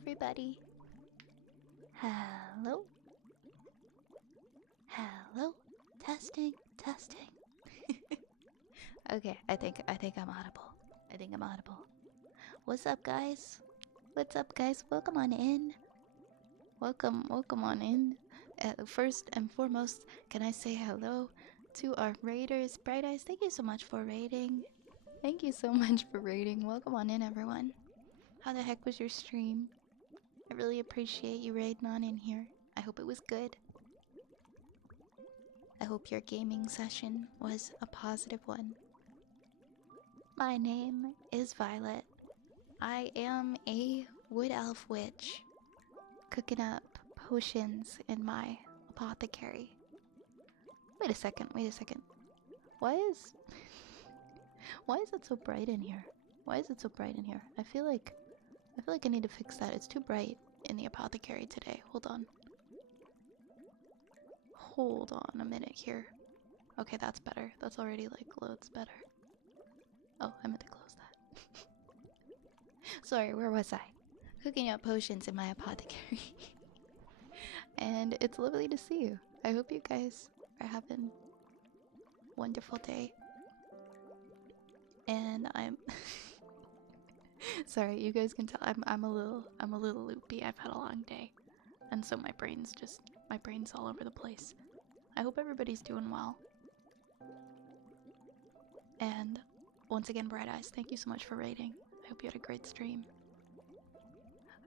everybody. Hello. Hello. Testing, testing. Okay, I think I'm audible. I think I'm audible. What's up, guys? What's up, guys? Welcome on in. Welcome on in. First and foremost, can I say hello to our raiders? Bright Eyes, thank you so much for raiding. Thank you so much for raiding. Welcome on in, everyone. How the heck was your stream? I really appreciate you raiding on in here. I hope it was good. I hope your gaming session was a positive one. My name is Violet. I am a wood elf witch cooking up potions in my apothecary. Wait a second. Why is it so bright in here? Why is it so bright in here? I feel like I need to fix that. It's too bright in the apothecary today. Hold on a minute here. Okay, that's better. That's already like loads better. Oh, I meant to close that. Sorry, where was I? Cooking up potions in my apothecary. And it's lovely to see you. I hope you guys are having a wonderful day. And I'm sorry, you guys can tell I'm a little loopy. I've had a long day. And so my brain's all over the place. I hope everybody's doing well. And once again, Bright Eyes, thank you so much for raiding. I hope you had a great stream.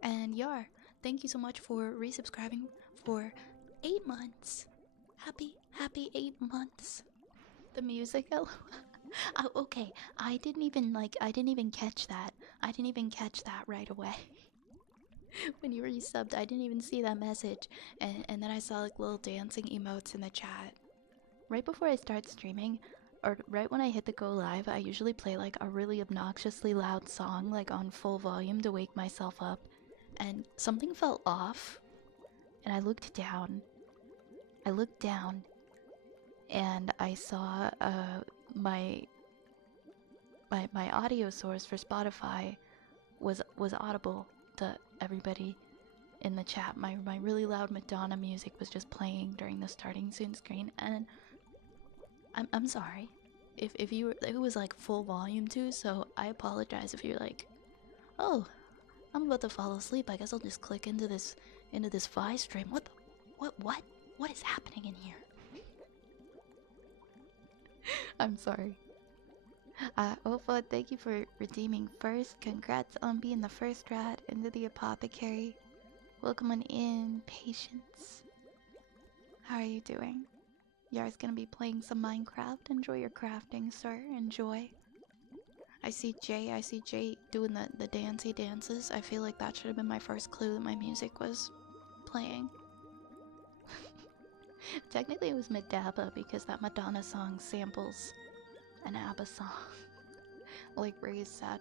And Yar, thank you so much for resubscribing for 8 months. Happy 8 months. The music, oh, okay, I didn't even catch that. I didn't even catch that right away. When you resubbed, I didn't even see that message. And then I saw like little dancing emotes in the chat. Right before I start streaming, or right when I hit the go live, I usually play like a really obnoxiously loud song like on full volume to wake myself up. And something felt off. And I looked down. And I saw my audio source for Spotify was audible to everybody in the chat. My really loud Madonna music was just playing during the starting soon screen, and I'm sorry if it was like full volume too. So I apologize if you're like, oh, I'm about to fall asleep. I guess I'll just click into this Vi stream. What is happening in here? I'm sorry. Ofa, thank you for redeeming first. Congrats on being the first rat into the apothecary. Welcome on in, Patience. How are you doing? Yar's gonna be playing some Minecraft. Enjoy your crafting, sir. Enjoy. I see Jay doing the dancey dances. I feel like that should have been my first clue that my music was playing. Technically it was Madabba because that Madonna song samples an ABBA song. Like Ray's said.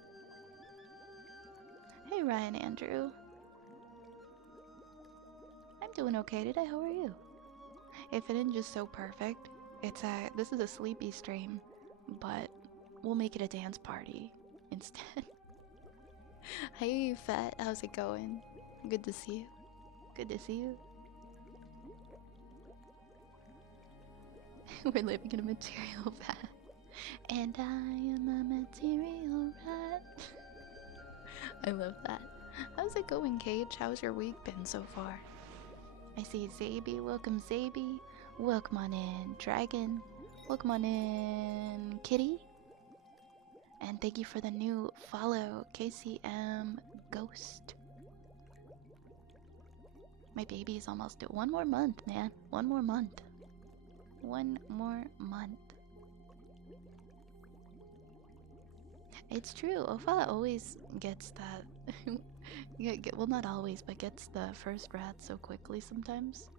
Hey Ryan Andrew. I'm doing okay today, how are you? If it isn't just so perfect, this is a sleepy stream, but we'll make it a dance party instead. Hey Fat, how's it going? Good to see you. Good to see you. We're living in a material vat. And I am a material rat. I love that. How's it going, Cage? How's your week been so far? I see Zaby. Welcome, Zaby. Welcome on in, Dragon. Welcome on in, Kitty. And thank you for the new follow, KCM Ghost. My baby is almost due. One more month, man. One more month. One more month. It's true. Ofa always gets that. Well, not always, but gets the first rat so quickly sometimes.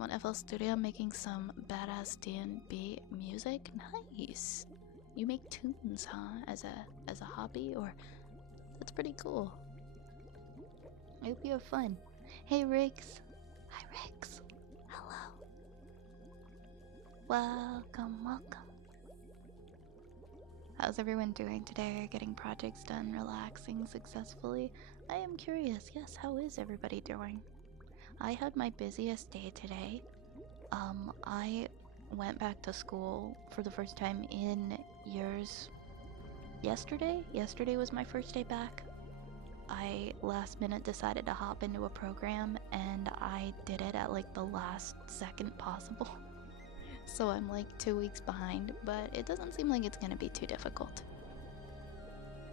On FL Studio, making some badass D&B music. Nice. You make tunes, huh? As a hobby, or that's pretty cool. I hope you have fun. Hey, Riggs. Hi, Riggs. Hello. Welcome. How's everyone doing today? Getting projects done, relaxing successfully? I am curious. Yes, how is everybody doing? I had my busiest day today. I went back to school for the first time in years. Yesterday was my first day back. I last minute decided to hop into a program and I did it at like the last second possible. So I'm like 2 weeks behind, but it doesn't seem like it's gonna be too difficult.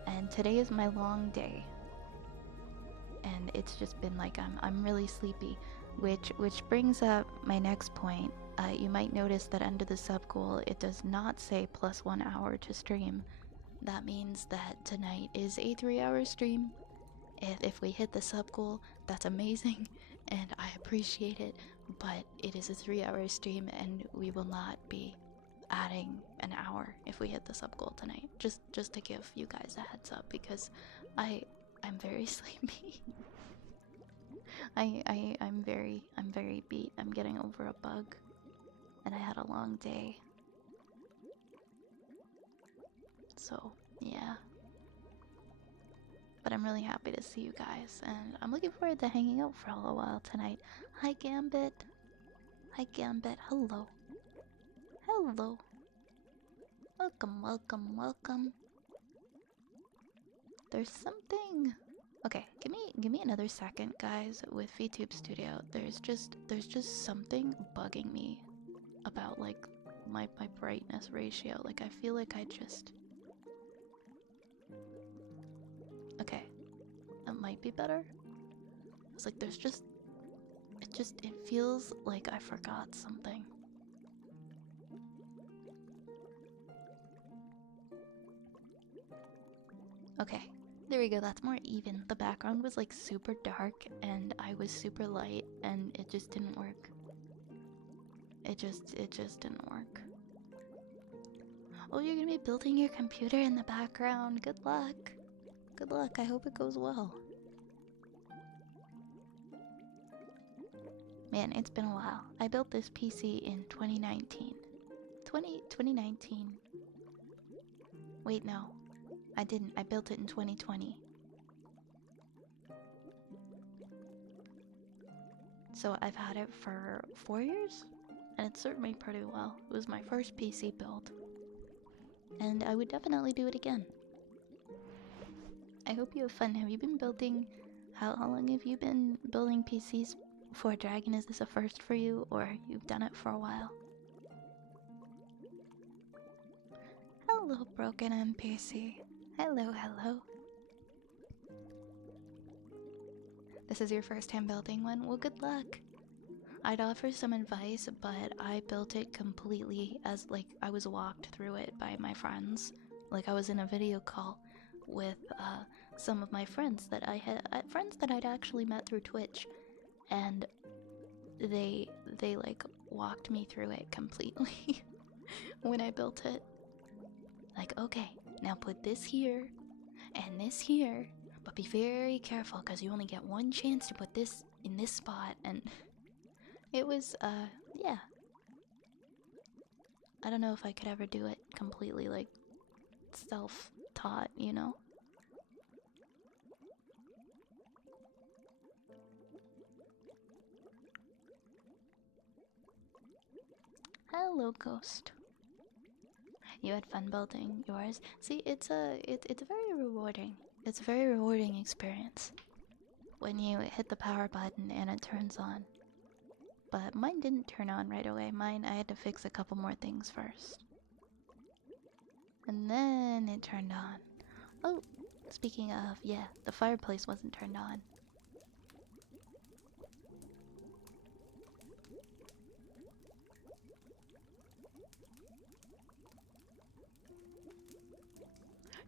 And today is my long day. And it's just been like I'm really sleepy, which brings up my next point. You might notice that under the sub goal it does not say +1 hour to stream. That means that tonight is a 3-hour stream. If we hit the sub goal, that's amazing, and I appreciate it, but it is a 3-hour stream, and we will not be adding an hour if we hit the sub goal tonight. Just to give you guys a heads up, because I'm very sleepy. I'm very beat. I'm getting over a bug, and I had a long day. So yeah. But I'm really happy to see you guys, and I'm looking forward to hanging out for a little while tonight. Hi Gambit. Hi Gambit. Hello. Hello. Welcome, welcome, welcome. There's something. Okay, give me another second, guys. With VTube Studio, there's just something bugging me about like my brightness ratio. Like I feel like I just. Okay, that might be better. It's like there's just. It feels like I forgot something. Okay, there we go, that's more even. The background was like super dark and I was super light and it just didn't work. It just didn't work. Oh, you're gonna be building your computer in the background. Good luck. Good luck, I hope it goes well. Man, it's been a while. I built this PC in 2019. 2019. Wait, no. I didn't. I built it in 2020. So I've had it for 4 years, and it served me pretty well. It was my first PC build, and I would definitely do it again. I hope you have fun. Have you been building... How long have you been building PCs for Dragon? Is this a first for you, or you've done it for a while? Hello, broken NPC. Hello, hello. This is your first time building one? Well, good luck. I'd offer some advice, but I built it completely as, like, I was walked through it by my friends. Like, I was in a video call with some of my friends that friends that I'd actually met through Twitch, and they like walked me through it completely when I built it. Like, okay, now put this here and this here, but be very careful because you only get one chance to put this in this spot. And it was yeah, I don't know if I could ever do it completely like self-taught, you know. Hello, Ghost. You had fun building yours. See, it's very rewarding. It's a very rewarding experience when you hit the power button and it turns on. But mine didn't turn on right away. Mine, I had to fix a couple more things first. And then it turned on. Oh, speaking of, yeah, the fireplace wasn't turned on.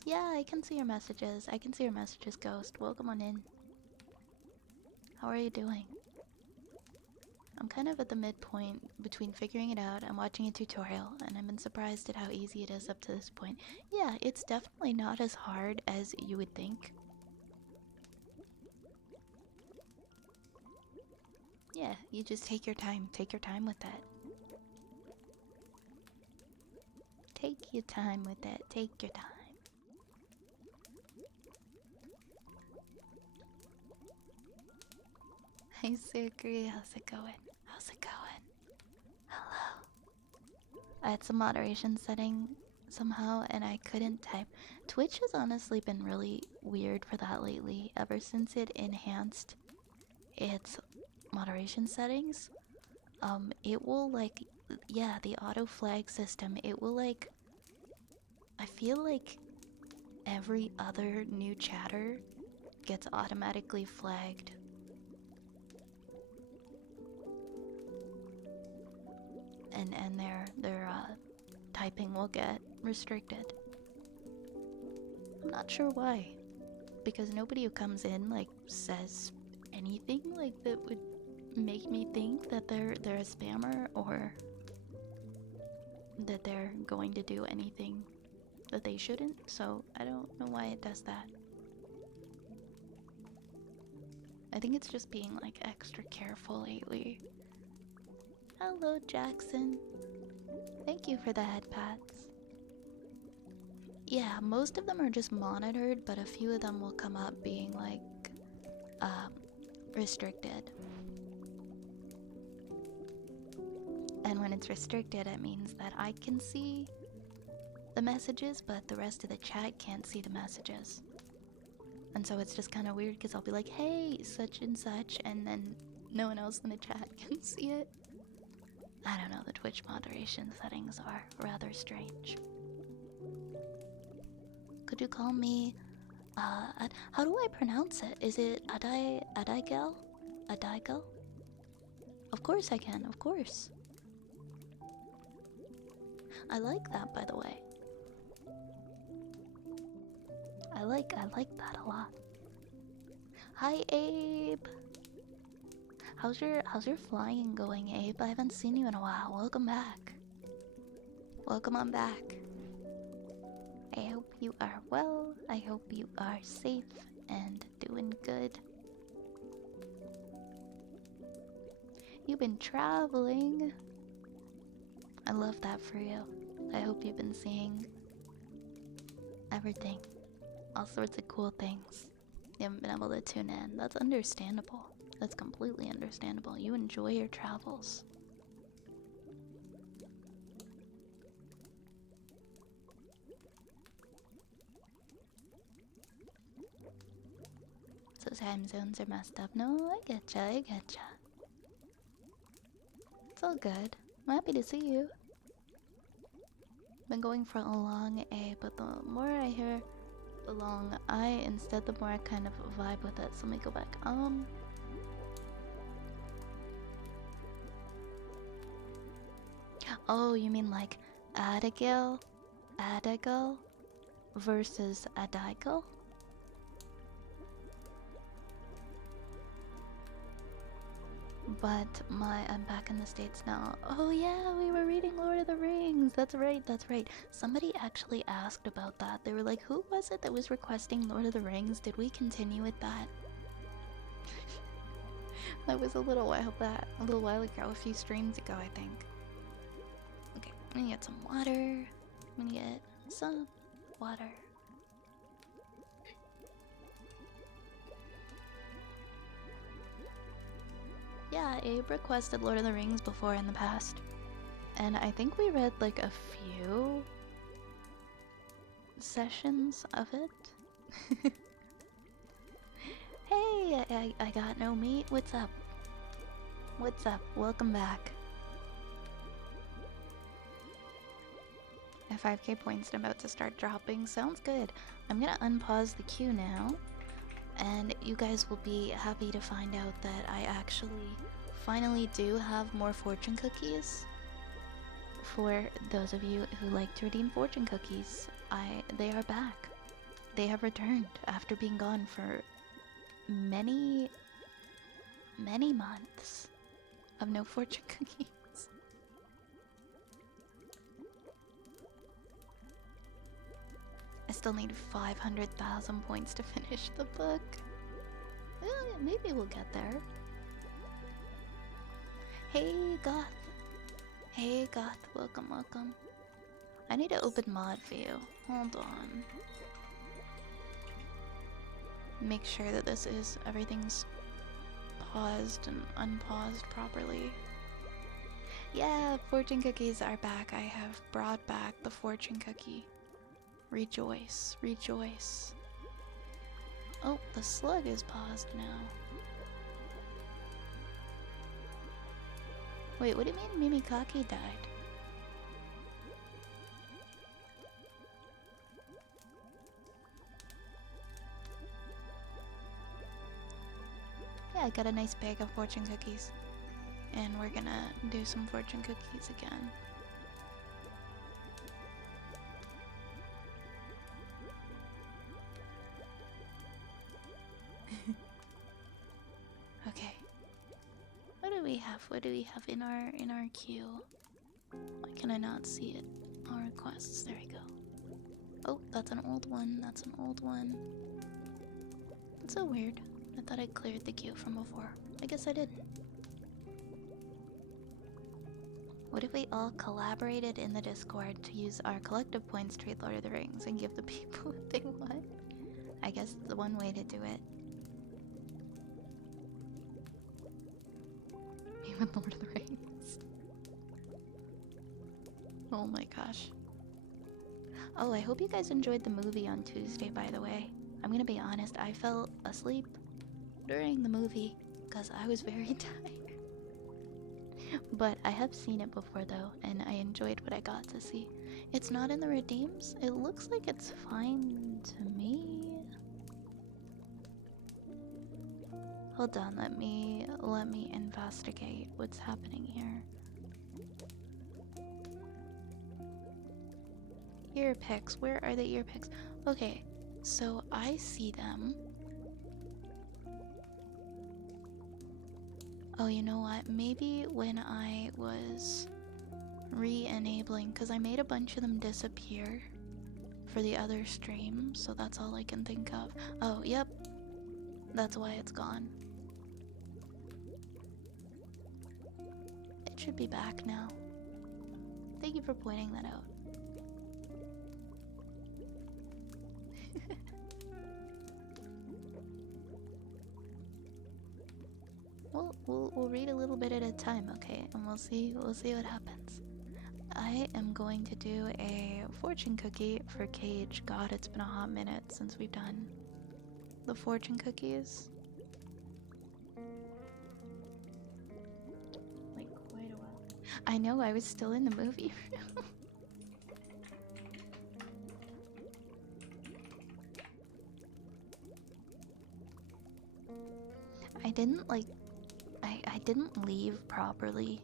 Yeah, I can see your messages. I can see your messages, Ghost. Welcome on in. How are you doing? I'm kind of at the midpoint between figuring it out and watching a tutorial, and I've been surprised at how easy it is up to this point. Yeah, it's definitely not as hard as you would think. Yeah, you just take your time. Take your time with that. Take your time with that. Take your time. I agree. How's it going? How's it going? Hello. I had some moderation setting somehow and I couldn't type. Twitch has honestly been really weird for that lately, ever since it enhanced its moderation settings. It will like, yeah, the auto flag system, it will like, I feel like every other new chatter gets automatically flagged. And their typing will get restricted. I'm not sure why. Because nobody who comes in like says anything like that would make me think that they're a spammer or that they're going to do anything that they shouldn't, so I don't know why it does that. I think it's just being like extra careful lately. Hello, Jackson. Thank you for the head pats. Yeah, most of them are just monitored, but a few of them will come up being like restricted. And when it's restricted, it means that I can see the messages, but the rest of the chat can't see the messages. And so it's just kind of weird because I'll be like, hey, such and such, and then no one else in the chat can see it. I don't know, the Twitch moderation settings are rather strange. Could you call me, how do I pronounce it? Is it Adaigel? Adaigel? Of course I can, of course. I like that, by the way. I like that a lot. Hi, Abe. How's your flying going, Abe? I haven't seen you in a while. Welcome back. Welcome on back. I hope you are well. I hope you are safe and doing good. You've been traveling. I love that for you. I hope you've been seeing everything. All sorts of cool things. You haven't been able to tune in. That's understandable. That's completely understandable. You enjoy your travels. So time zones are messed up. No, I getcha, I getcha. It's all good. I'm happy to see you. Been going for a long A, but the more I hear the long I instead, the more I kind of vibe with it. So let me go back. Oh, you mean like Adaigel versus Adaigel? But I'm back in the States now. Oh yeah, we were reading Lord of the Rings. That's right, that's right. Somebody actually asked about that. They were like, who was it that was requesting Lord of the Rings? Did we continue with that? That was a little while ago, a few streams ago, I think. Okay, I'm gonna get some water. I'm gonna get some water. Yeah, Abe requested Lord of the Rings before in the past. And I think we read like a few sessions of it. Hey, I got no meat. What's up? What's up? Welcome back. My 5k points are about to start dropping. Sounds good. I'm gonna unpause the queue now. And you guys will be happy to find out that I actually finally do have more fortune cookies. For those of you who like to redeem fortune cookies, they are back. They have returned after being gone for many months of no fortune cookies. I still need 500,000 points to finish the book. Well, maybe we'll get there. Hey, Goth. Hey, Goth. Welcome, welcome. I need to open mod view. Hold on. Make sure that everything's paused and unpaused properly. Yeah, fortune cookies are back. I have brought back the fortune cookie. Rejoice, rejoice. Oh, the slug is paused now. Wait, what do you mean Mimikaki died? Yeah, I got a nice bag of fortune cookies. And we're gonna do some fortune cookies again. Okay. What do we have? What do we have in our queue? Why can I not see it? All requests. There we go. Oh, that's an old one. That's an old one. That's so weird. I thought I cleared the queue from before. I guess I didn't. What if we all collaborated in the Discord to use our collective points to read Lord of the Rings and give the people what they want? I guess it's the one way to do it. Even Lord of the Rings. Oh my gosh. Oh, I hope you guys enjoyed the movie on Tuesday, by the way. I'm gonna be honest, I fell asleep during the movie because I was very tired. But I have seen it before though, and I enjoyed what I got to see. It's not in the redeems. It looks like it's fine to me. Hold on, let me investigate what's happening here. Ear picks, where are the ear picks? Okay, so I see them. Oh, you know what? Maybe when I was re-enabling, because I made a bunch of them disappear for the other stream, so that's all I can think of. Oh, yep. That's why it's gone. It should be back now. Thank you for pointing that out. Well, we'll read a little bit at a time, okay? And we'll see what happens. I am going to do a fortune cookie for Cage. God, it's been a hot minute since we've done the fortune cookies. Like quite a while. I know, I was still in the movie. I didn't like I didn't leave properly.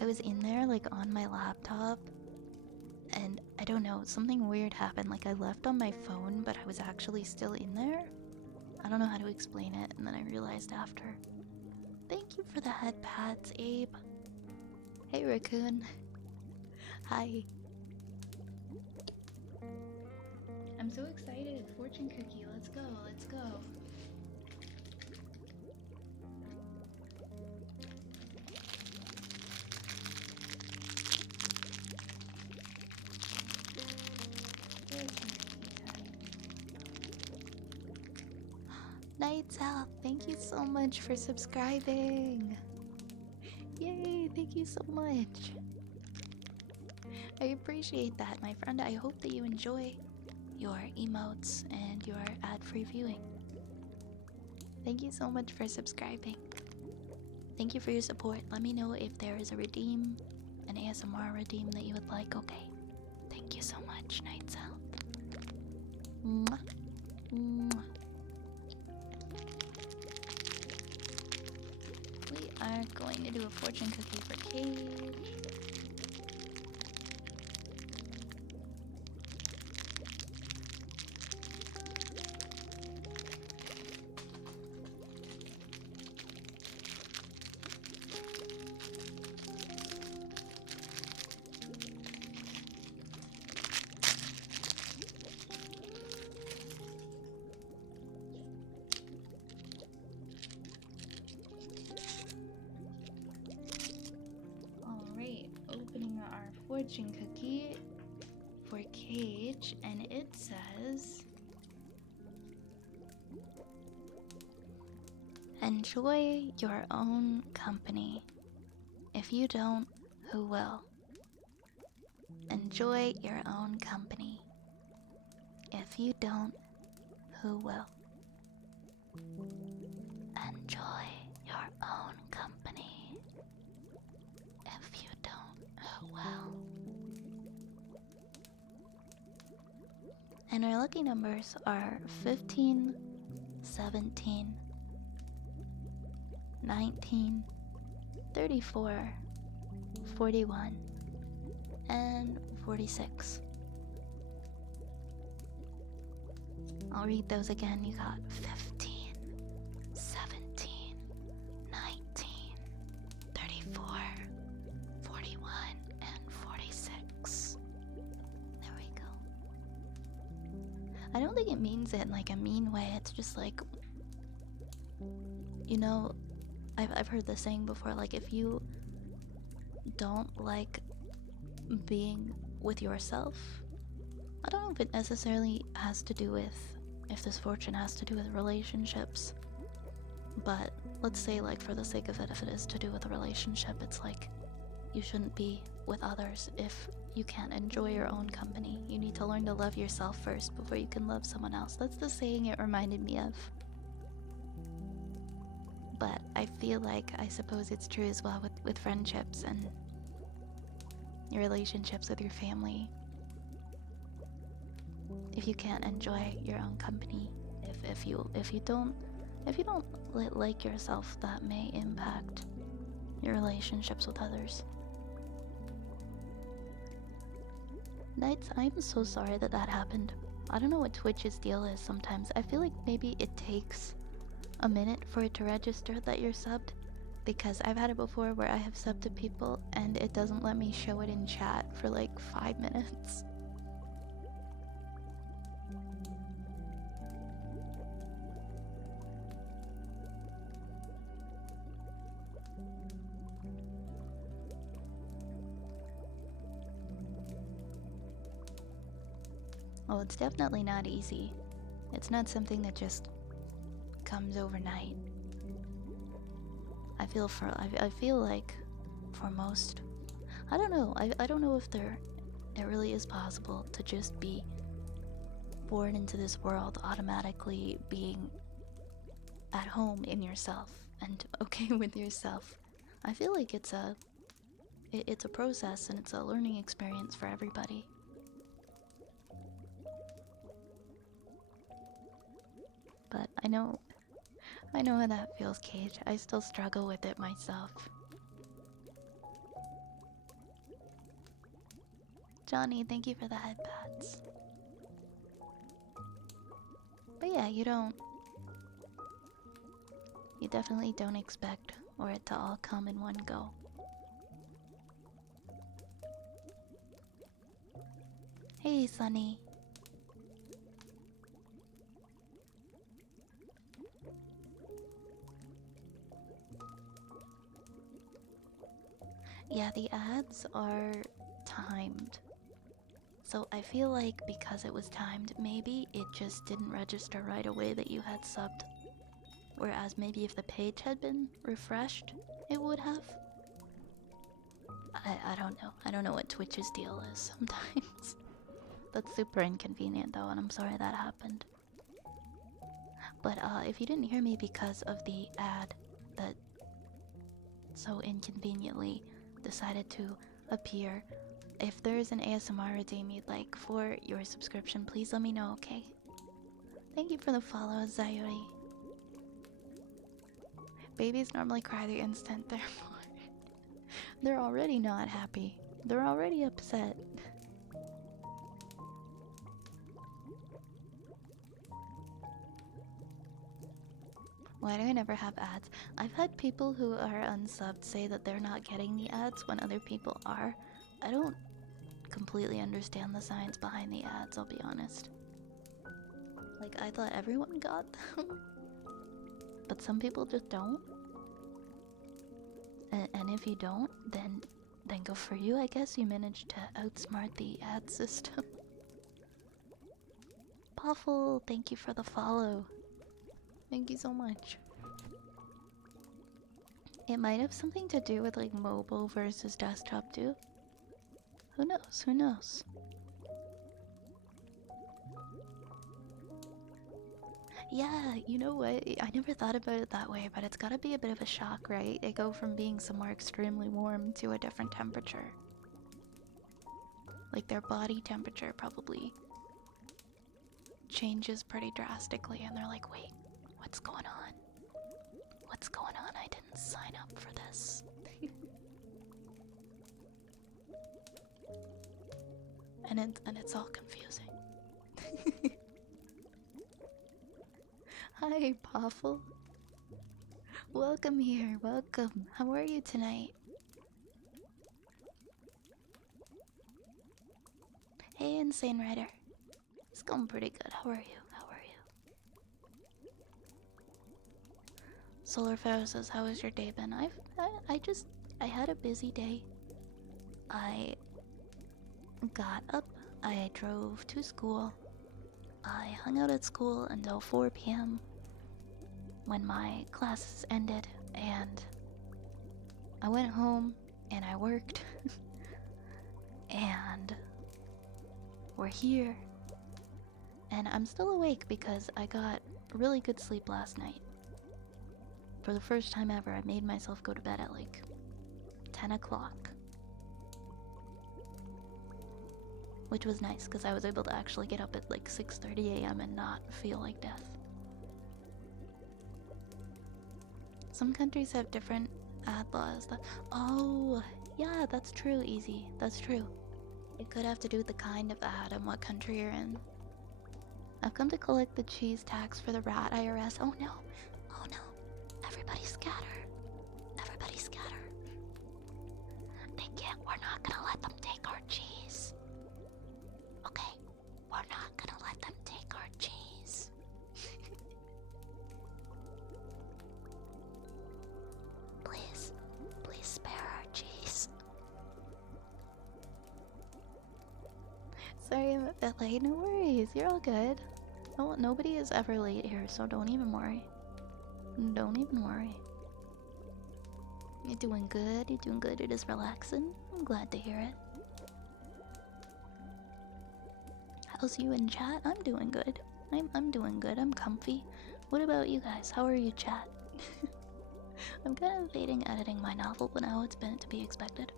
I was in there like on my laptop and I don't know, something weird happened. Like I left on my phone, but I was actually still in there. I don't know how to explain it, and then I realized after. Thank you for the head pats, Abe. Hey, Raccoon. Hi. I'm so excited. Fortune cookie. Let's go. Let's go. Nights out. Thank you so much for subscribing. Yay, thank you so much. I appreciate that, my friend. I hope that you enjoy your emotes and your ad-free viewing. Thank you so much for subscribing. Thank you for your support. Let me know if there is a redeem, an ASMR redeem that you would like, okay? Thank you so much, Nights out. Mwah. Mwah. We are going to do a fortune cookie for Cage. Fortune cookie for Cage, and it says Enjoy your own company. If you don't, who will? Enjoy your own company. If you don't, who will? Enjoy your own company. If you don't, who will? And our lucky numbers are 15, 17, 19, 34, 41, and 46. I'll read those again. You got 15, 17, 19, 34, 41, and 46. There we go. I don't think it means it in like a mean way. It's just like, you know, I've heard this saying before, like if you don't like being with yourself, I don't know if it necessarily has to do with, if this fortune has to do with relationships, but let's say like for the sake of it, if it is to do with a relationship, it's like you shouldn't be with others if you can't enjoy your own company. You need to learn to love yourself first before you can love someone else. That's the saying it reminded me of. But I feel like, I suppose it's true as well with friendships and your relationships with your family. If you can't enjoy your own company, if you don't like yourself, that may impact your relationships with others. Knights, I'm so sorry that happened. I don't know what Twitch's deal is sometimes. I feel like maybe it takes a minute for it to register that you're subbed, because I've had it before where I have subbed to people and it doesn't let me show it in chat for like 5 minutes. Well, it's definitely not easy. It's not something that just comes overnight. I feel like for most, I don't know. I don't know if it really is possible to just be born into this world automatically being at home in yourself and okay with yourself. I feel like it's a process and it's a learning experience for everybody. But I know how that feels, Cage. I still struggle with it myself. Johnny, thank you for the headpats. But yeah, you definitely don't expect for it to all come in one go. Hey, Sunny. Yeah, the ads are timed. So I feel like because it was timed, maybe it just didn't register right away that you had subbed. Whereas maybe if the page had been refreshed, it would have. I don't know. I don't know what Twitch's deal is sometimes. That's super inconvenient though, and I'm sorry that happened. But if you didn't hear me because of the ad that so inconveniently decided to appear, if there's an ASMR redeem you'd like for your subscription, please let me know, okay? Thank you for the follow, Zayuri. Babies normally cry the instant they're born. They're already not happy. They're already upset. Why do I never have ads? I've had people who are unsubbed say that they're not getting the ads when other people are. I don't completely understand the science behind the ads, I'll be honest. Like, I thought everyone got them. But some people just don't. And if you don't, then go for you. I guess you managed to outsmart the ad system. Puffle, thank you for the follow. Thank you so much. It might have something to do with like mobile versus desktop too. Who knows? Who knows? Yeah, you know what? I never thought about it that way, but it's gotta be a bit of a shock, right? They go from being somewhere extremely warm to a different temperature. Like their body temperature probably changes pretty drastically, and they're like, wait, what's going on? What's going on? I didn't sign up for this. and it's all confusing. Hi, Poffle. Welcome here, welcome. How are you tonight? Hey, Insane Rider. It's going pretty good. How are you? How are you? Solar Pharaoh says, how has your day been? I had a busy day. I got up, I drove to school, I hung out at school until 4 p.m. when my classes ended, and I went home and I worked, and we're here, and I'm still awake because I got really good sleep last night. For the first time ever, I made myself go to bed at like 10 o'clock. Which was nice because I was able to actually get up at like 6:30 a.m. and not feel like death. Some countries have different ad laws. Oh, yeah, that's true, Easy. That's true. It could have to do with the kind of ad and what country you're in. I've come to collect the cheese tax for the rat IRS. Oh no. Oh no. Everybody scatter. Everybody scatter. They can't. We're not gonna let them take our cheese. Okay. We're not gonna let them take our cheese. Please. Please spare our cheese. Sorry I'm a bit late. No worries. You're all good. No, nobody is ever late here, so don't even worry. Don't even worry. You're doing good. You're doing good. You're just relaxing. I'm glad to hear it. How's you in chat? I'm doing good. I'm doing good. I'm comfy. What about you guys? How are you, chat? I'm kind of hating editing my novel, but now it's been to be expected.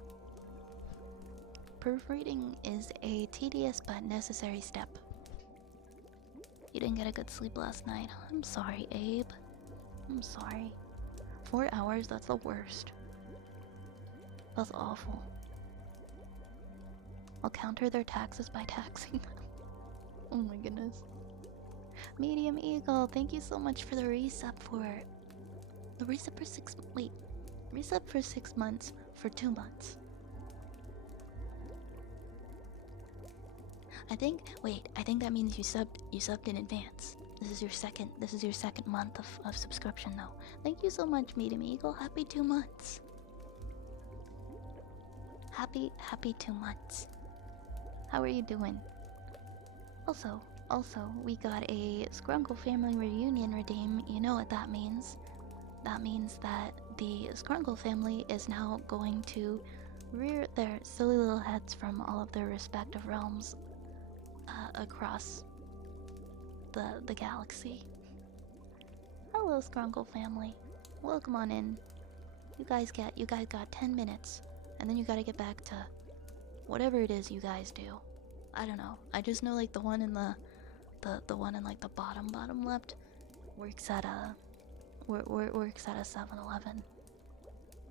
Proofreading is a tedious but necessary step. You didn't get a good sleep last night. I'm sorry, Abe. I'm sorry. 4 hours, that's the worst. That's awful. I'll counter their taxes by taxing them. Oh my goodness. Medium Eagle, thank you so much for the resub for... The resub for 6... Wait. Resub for 6 months for 2 months. I think... Wait, I think that means you subbed in advance. This is your second month of subscription though. Thank you so much, Medium Eagle. Happy 2 months. Happy 2 months. How are you doing? Also, we got a Scrunkle family reunion redeem. You know what that means. That means that the Scrunkle family is now going to rear their silly little heads from all of their respective realms across the galaxy. Hello, Scrunkle family. Welcome on in. You guys got 10 minutes, and then you gotta get back to whatever it is you guys do. I don't know. I just know like the one in the one in like the bottom left works at a 7-Eleven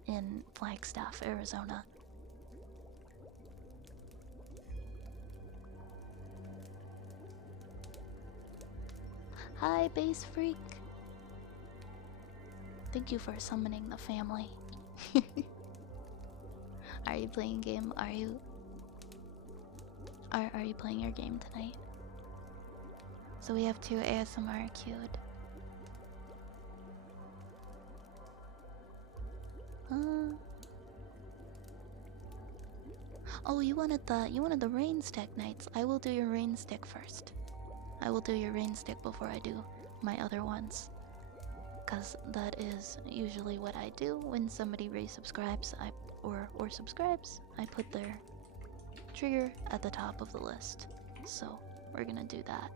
in Flagstaff, Arizona. Hi, Base Freak. Thank you for summoning the family. Are you playing game? Are you playing your game tonight? So we have 2 ASMR queued. Oh, you wanted the rain stick nights. I will do your rain stick first. I will do your rain stick before I do my other ones. because that is usually what I do when somebody resubscribes. Or subscribes. I put their trigger at the top of the list. So we're gonna do that.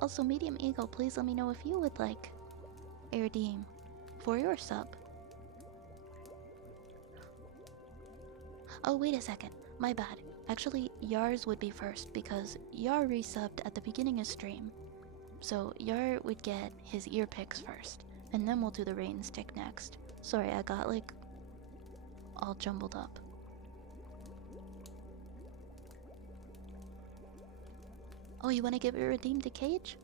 Also, Medium Eagle, please let me know if you would like a redeem for your sub. Oh, wait a second. My bad. Actually, Yar's would be first because Yar resubbed at the beginning of stream. So Yar would get his ear picks first, and then we'll do the rain stick next. Sorry, I got like all jumbled up. Oh, you want to give your redeem to Cage?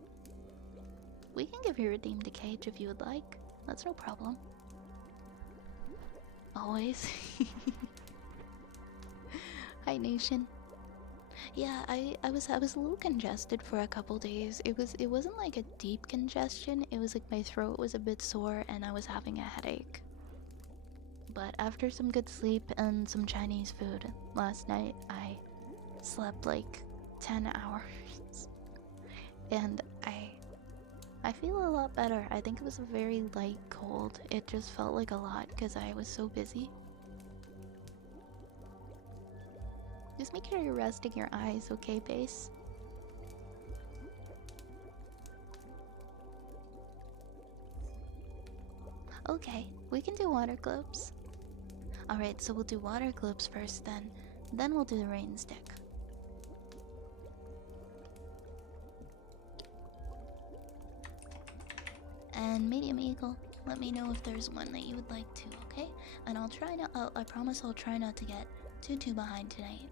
We can give your redeem to Cage if you would like. That's no problem. Always. Hi, Nation. Yeah, I was a little congested for a couple days. It wasn't like a deep congestion. It was like my throat was a bit sore and I was having a headache. But after some good sleep and some Chinese food last night, I slept like 10 hours. And I feel a lot better. I think it was a very light cold. It just felt like a lot because I was so busy. Just make sure you're resting your eyes, okay, Base? Okay, we can do water globes. Alright, so we'll do water globes first then we'll do the rain stick. And Medium Eagle, let me know if there's one that you would like to, okay? And I'll try not, I promise I'll try not to get too behind tonight.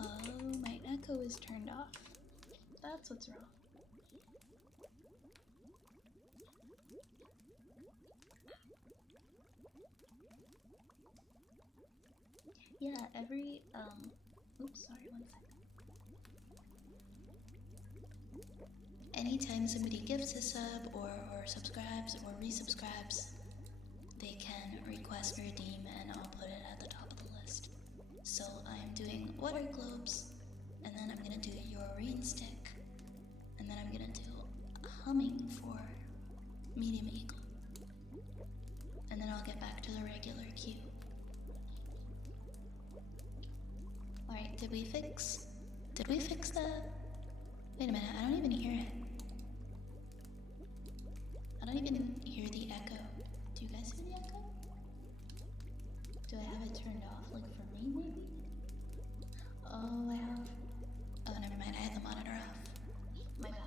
Oh, my echo is turned off. That's what's wrong. Yeah, every, oops, sorry, one second. Anytime somebody gives a sub or subscribes or resubscribes, they can request a redeem and I'll put it at the top of the list. So I'm doing water globes, and then I'm gonna do your rain stick, and then I'm gonna do humming for Medium Eagle. And then I'll get back to the regular queue. Alright, did we fix that? Wait a minute, I don't even hear it. I don't even hear the echo. Do you guys hear the echo? Do I have it turned off, like for me maybe? Oh, I have. Oh, never mind, I had the monitor off. My bad.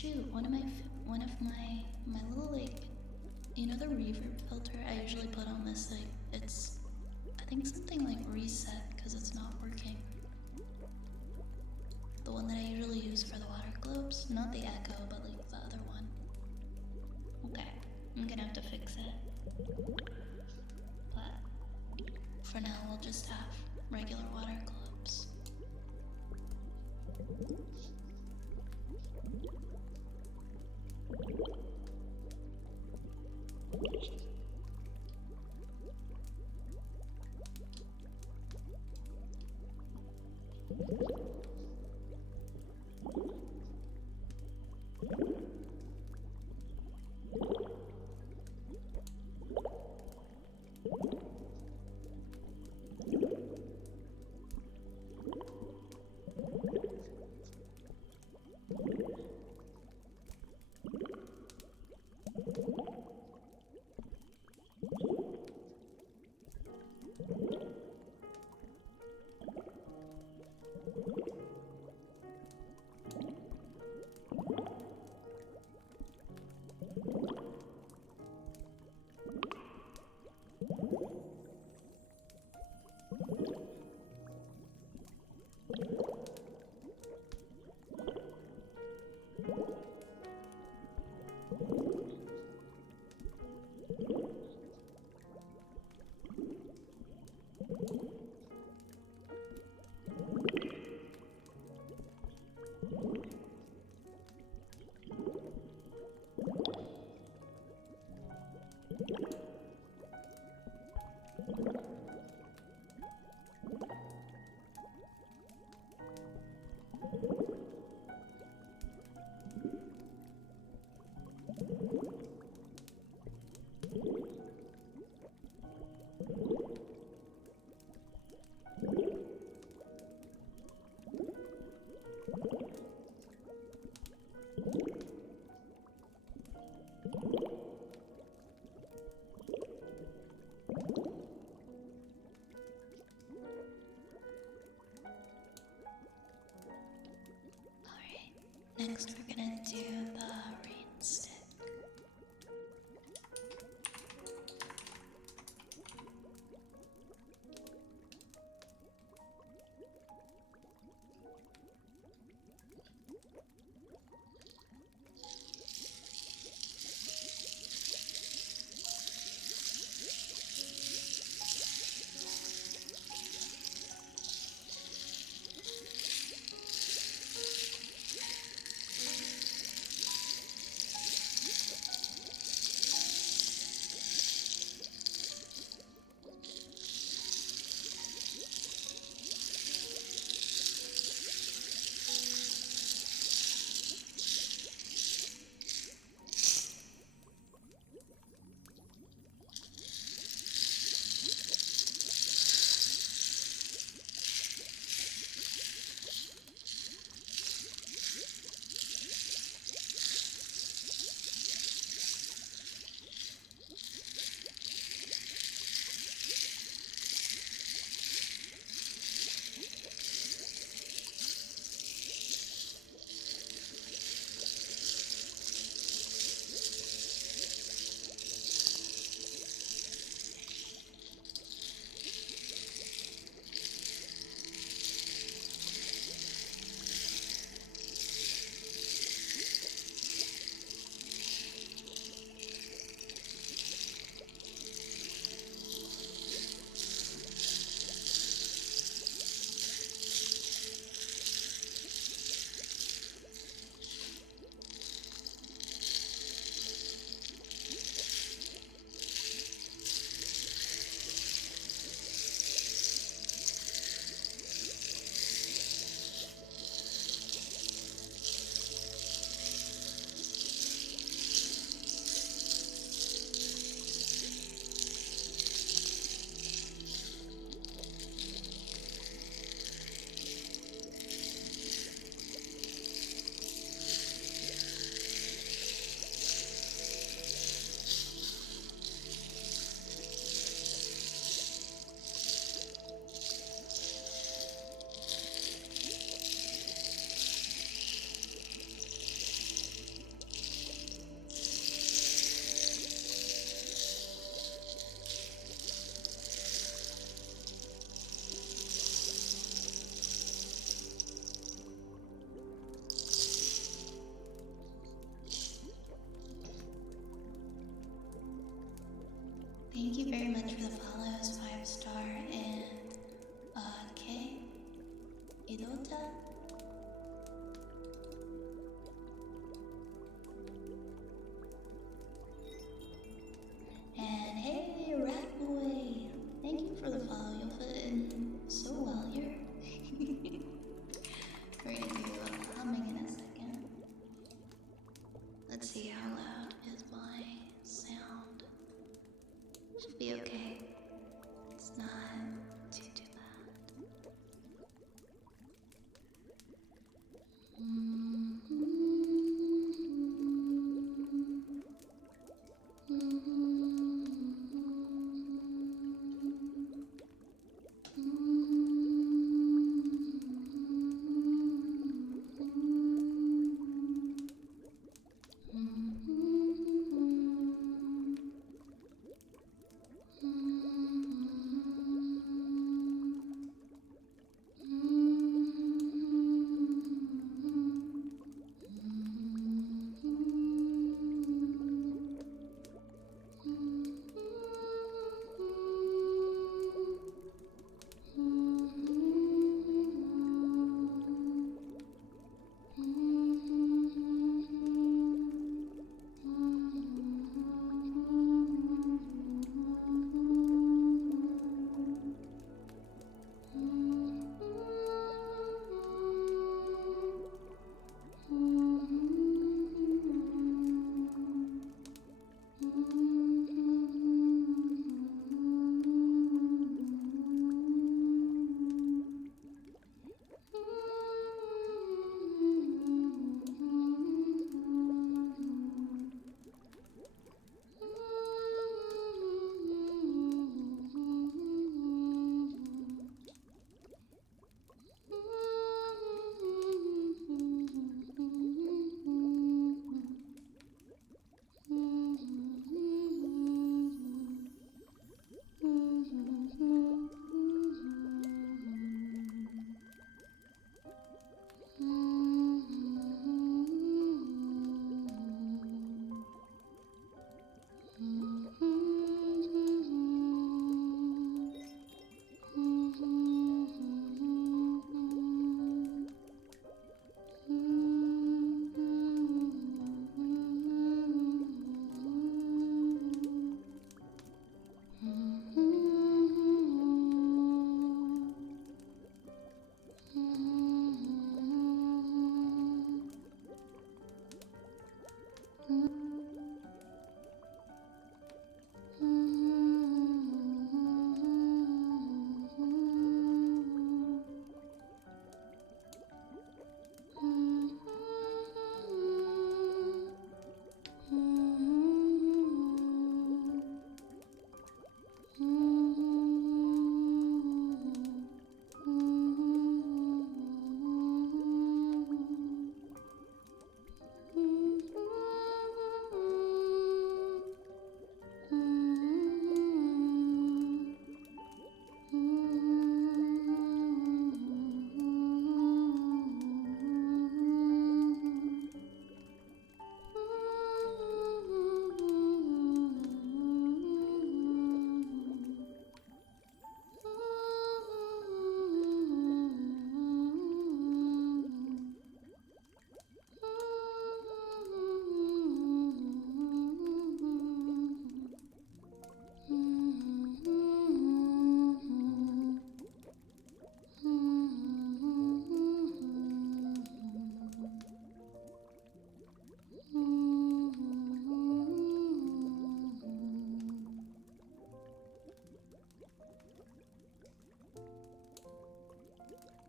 shoot, one of my little, like, you know, the reverb filter I usually put on this thing. It's, I think, something like reset because it's not working. The one that I usually use for the water globes, not the echo, but like the other one. Okay, I'm gonna have to fix it. But for now, we'll just have regular water globes. Next, we're gonna do the rain stick. Idota. And hey, Rat Boy! Thank you for the follow. You'll fit in so well here. We're gonna do humming in a second. Let's see how loud is my sound. Should be okay. It's not too bad.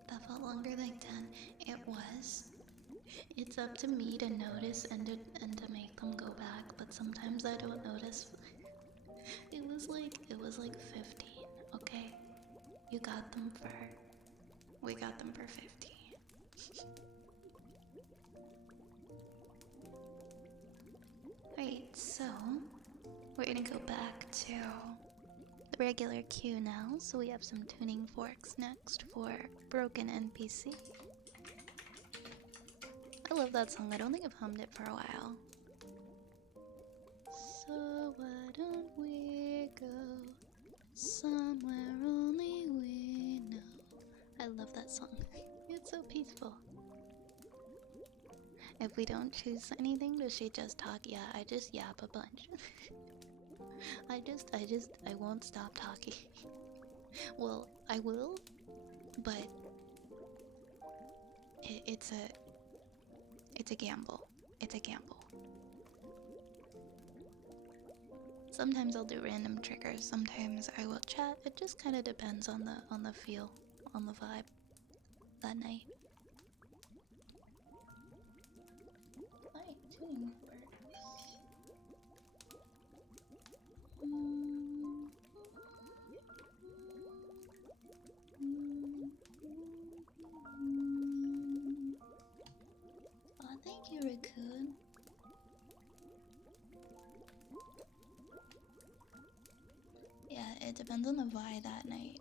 That felt longer than 10. It was. It's up to me to notice and to make them go back, but sometimes I don't notice. It was like 15, okay? You got them for we got them for 15. Alright, so we're gonna go back to the regular queue now. So we have some tuning forks next for Broken NPC. I love that song. I don't think I've hummed it for a while. So why don't we go somewhere only we know? I love that song. It's so peaceful. If we don't choose anything, does she just talk? Yeah, I just yap a bunch. I won't stop talking. Well, I will, but it's a gamble. It's a gamble. Sometimes I'll do random triggers. Sometimes I will chat. It just kind of depends on the feel, on the vibe that night. Night tuning forks. Oh, thank you, Raccoon. Yeah, it depends on the vibe that night.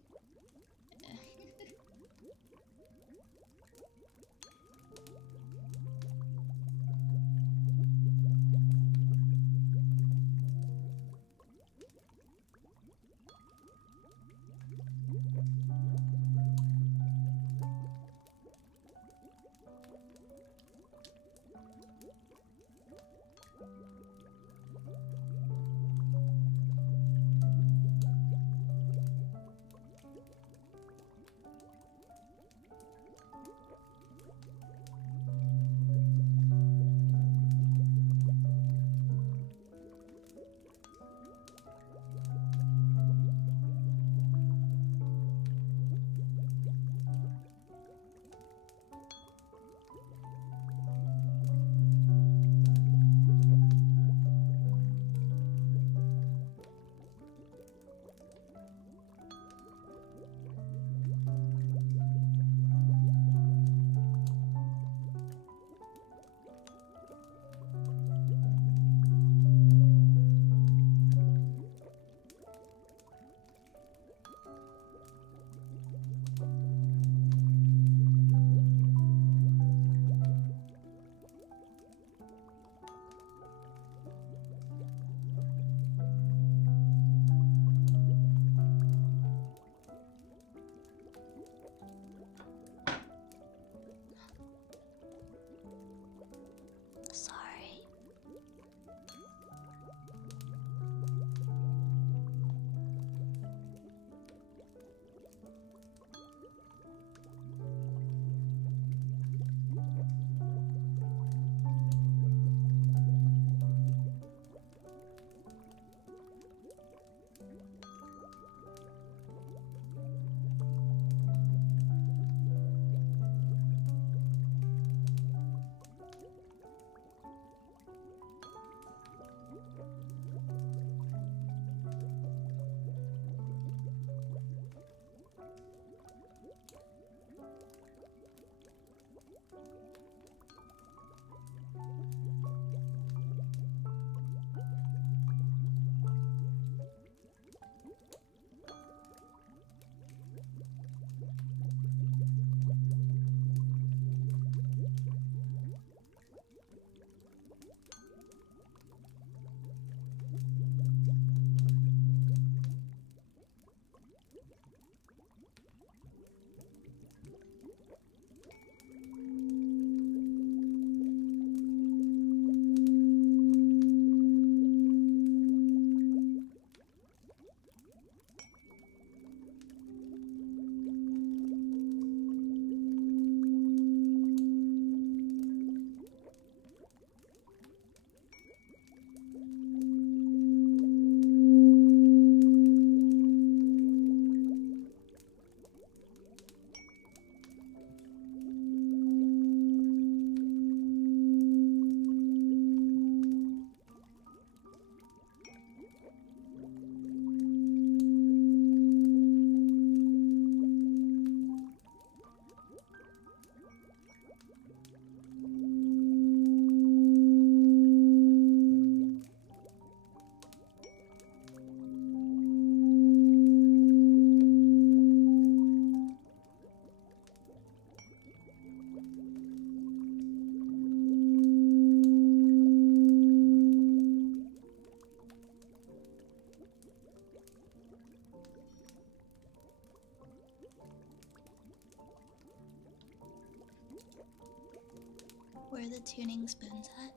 where the tuning spoon's at?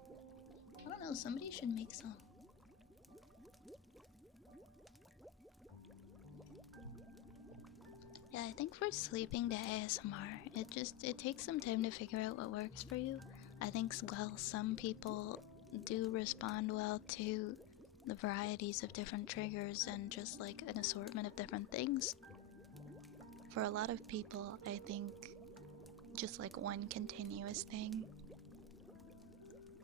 I don't know, somebody should make some. Yeah, I think for sleeping to ASMR, it takes some time to figure out what works for you. I think while some people do respond well to the varieties of different triggers and just like an assortment of different things, for a lot of people, I think just like one continuous thing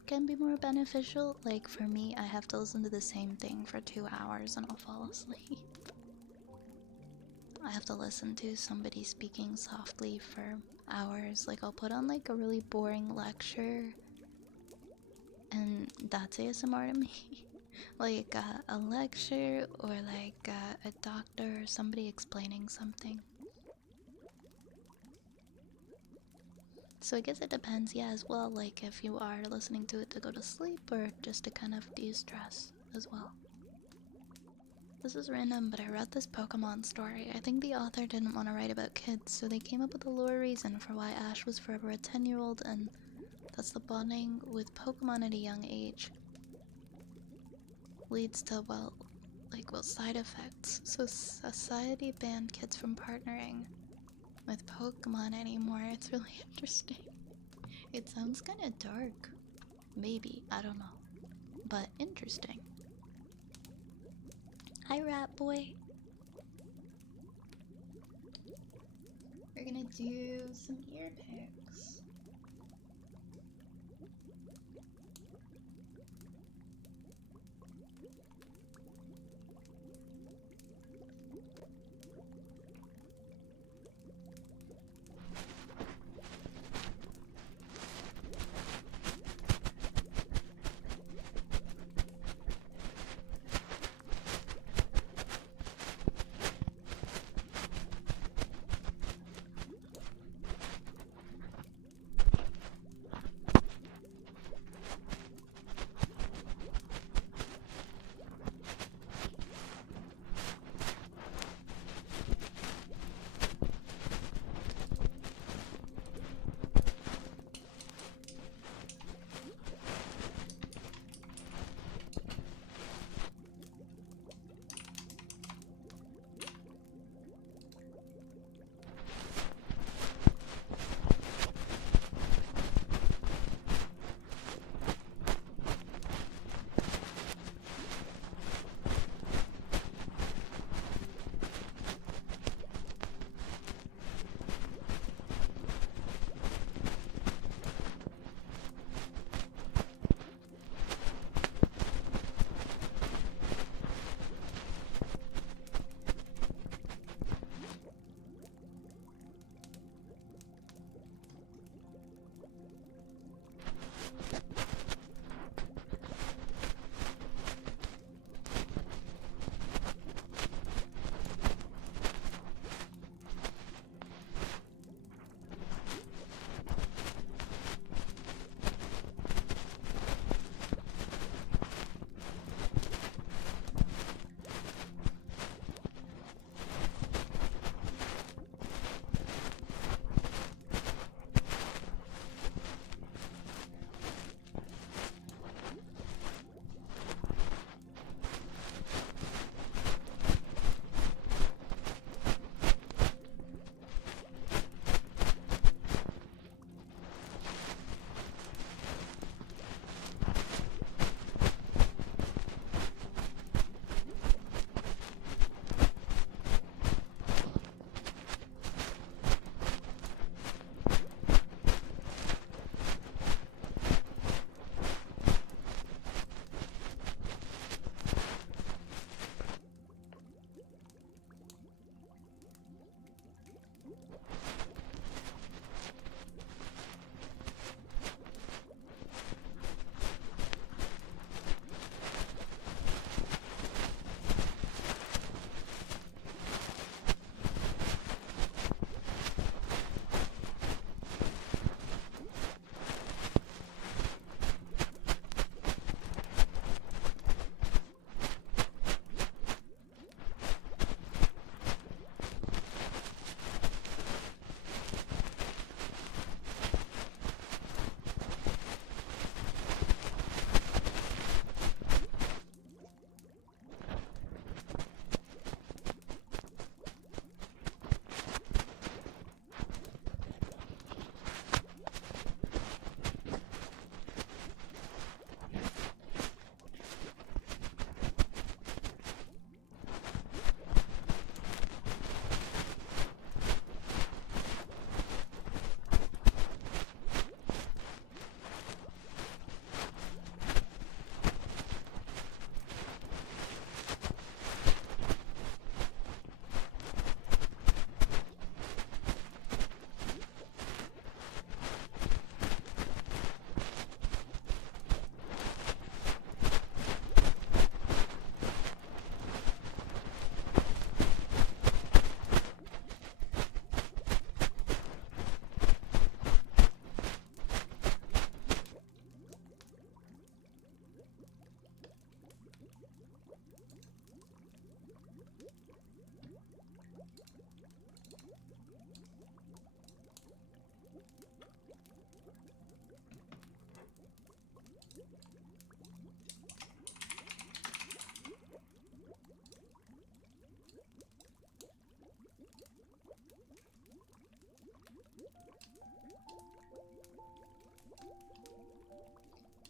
can be more beneficial. Like for me, I have to listen to the same thing for 2 hours and I'll fall asleep. I have to listen to somebody speaking softly for hours. Like I'll put on like a really boring lecture and that's ASMR to me. Like a lecture or like a doctor or somebody explaining something. So I guess it depends, yeah, as well, like if you are listening to it to go to sleep or just to kind of de-stress as well. This is random, but I read this Pokemon story. I think the author didn't want to write about kids, so they came up with a lore reason for why Ash was forever a 10-year-old, and that's the bonding with Pokemon at a young age leads to, well, side effects. So society banned kids from partnering with Pokemon anymore. It's really interesting. It sounds kind of dark. Maybe, I don't know. But interesting. Hi, Rat Boy. We're gonna do some ear picks.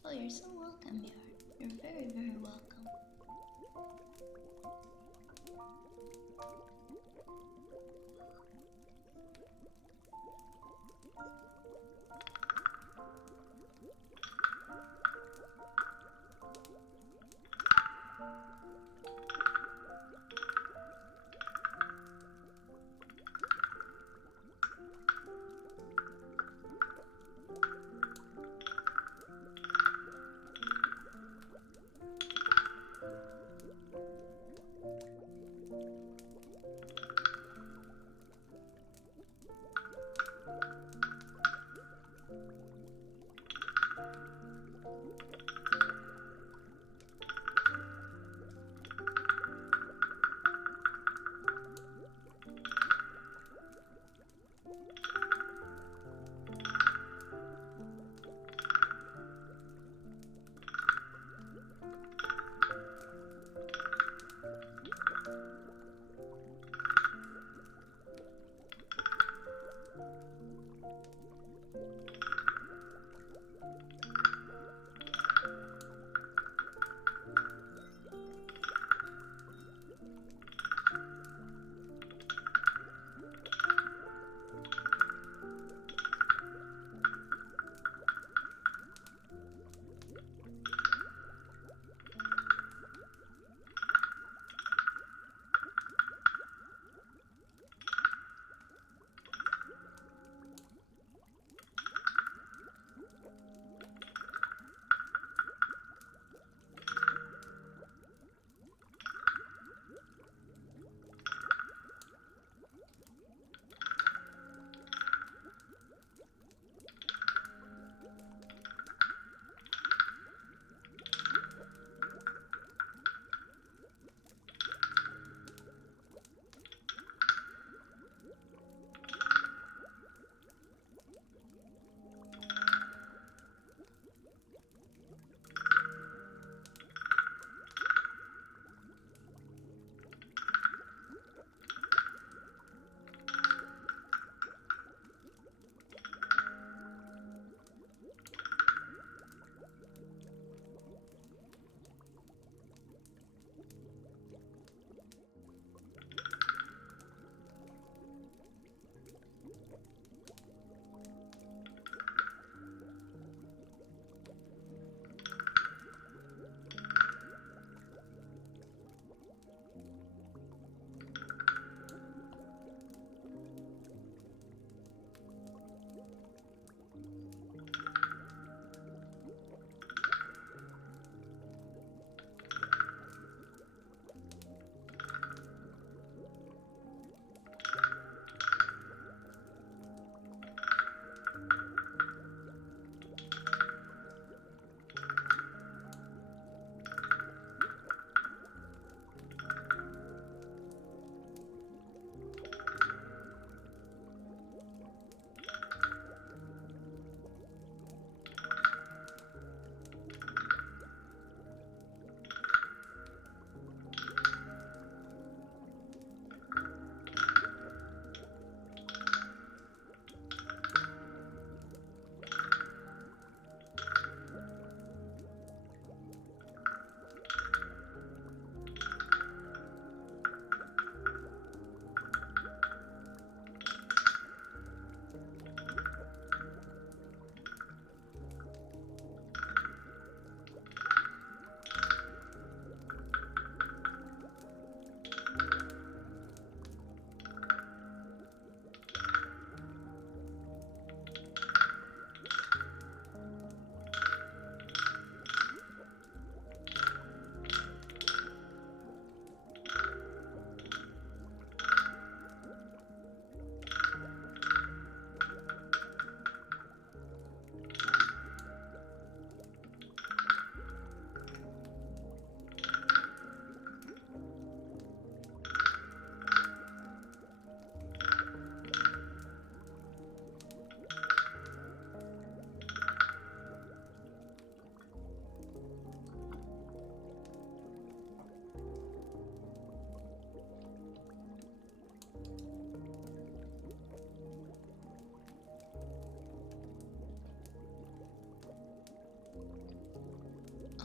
Oh, you're so welcome, Yar. You're very, very welcome.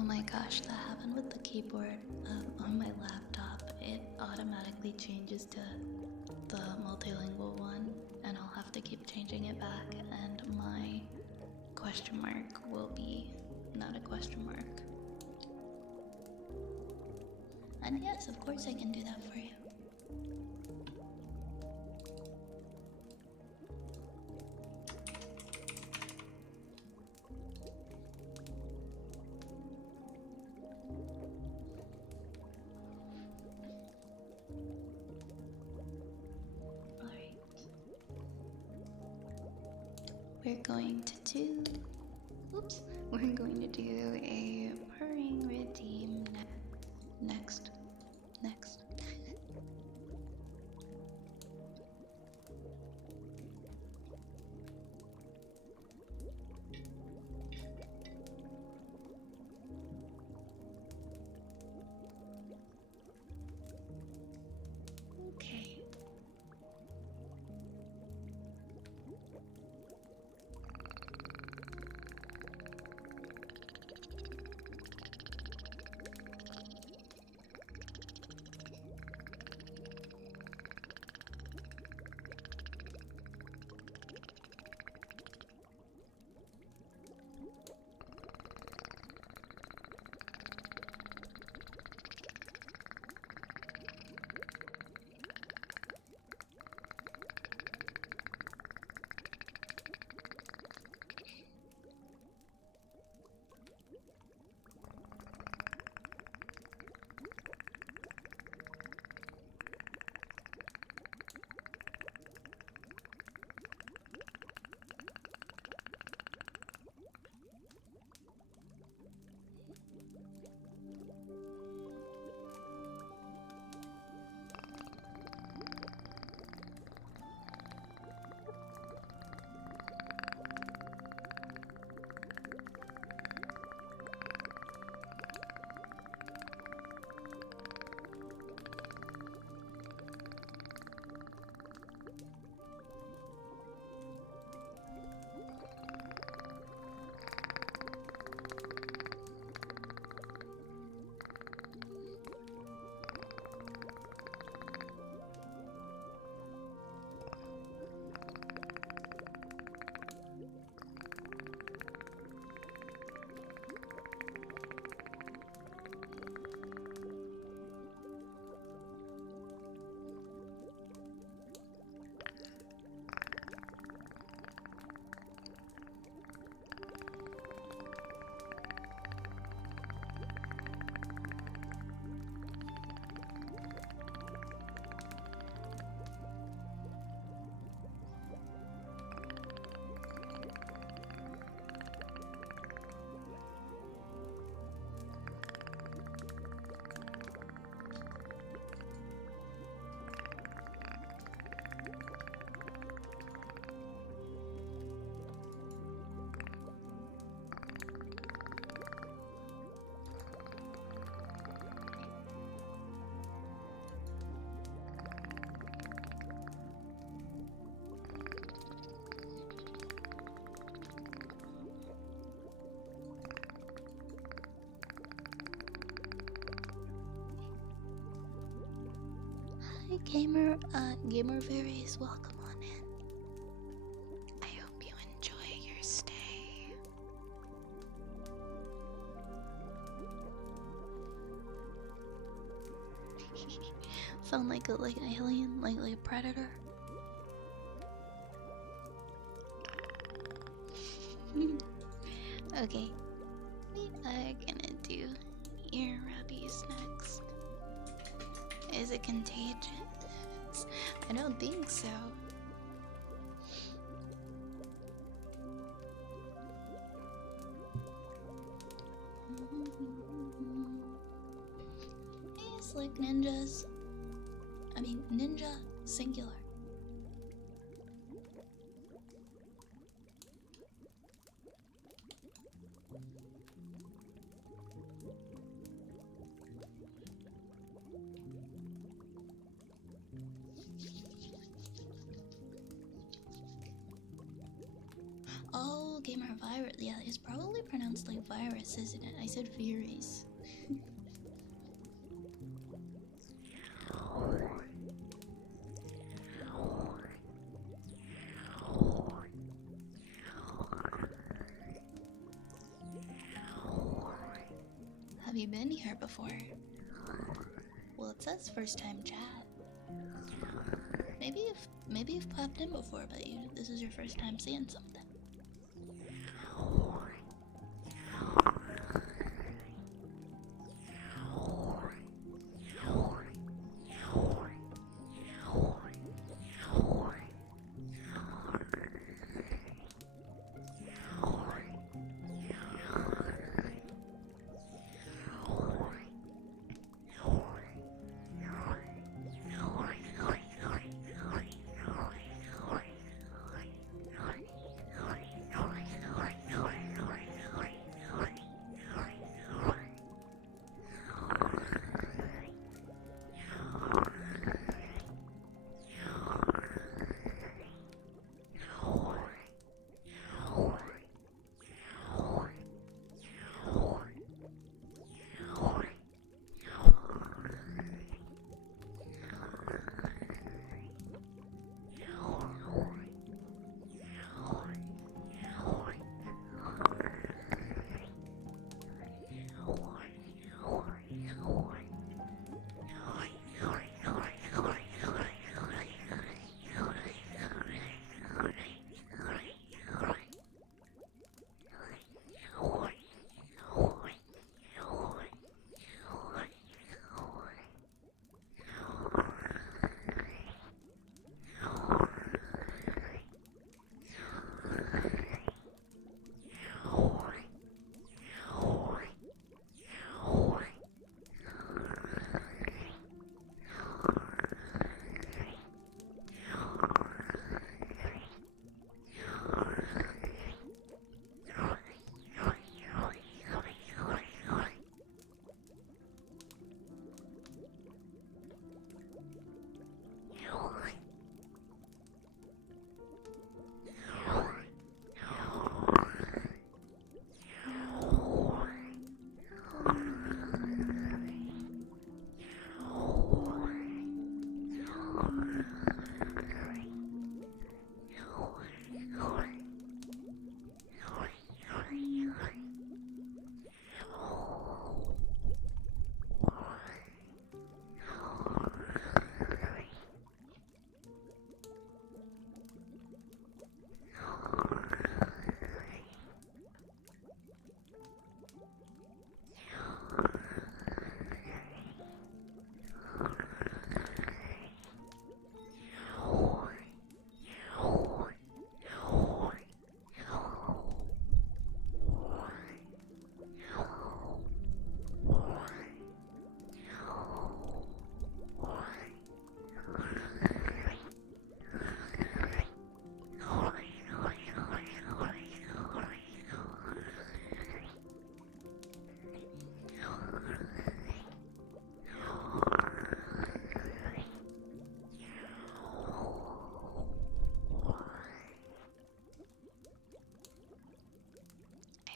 Oh my gosh, that happened with the keyboard on my laptop. It automatically changes to the multilingual one, and I'll have to keep changing it back, and my question mark will be not a question mark. And yes, of course I can do that for you. Alright. We're going to do... Oops. We're going to do a purring redeem next. Okay. Hi, Gamer Fairies, welcome on in. I hope you enjoy your stay. Sound like an alien, like a predator. Okay, we are gonna do ear rubbies next. Is it contagious? I don't think so. It's like ninjas. I mean, ninja singular. Oh, gamer virus. Yeah, it's probably pronounced like virus, isn't it? I said Furies. Have you been here before? Well, it says first time chat. Maybe you've popped in before, but this is your first time seeing something.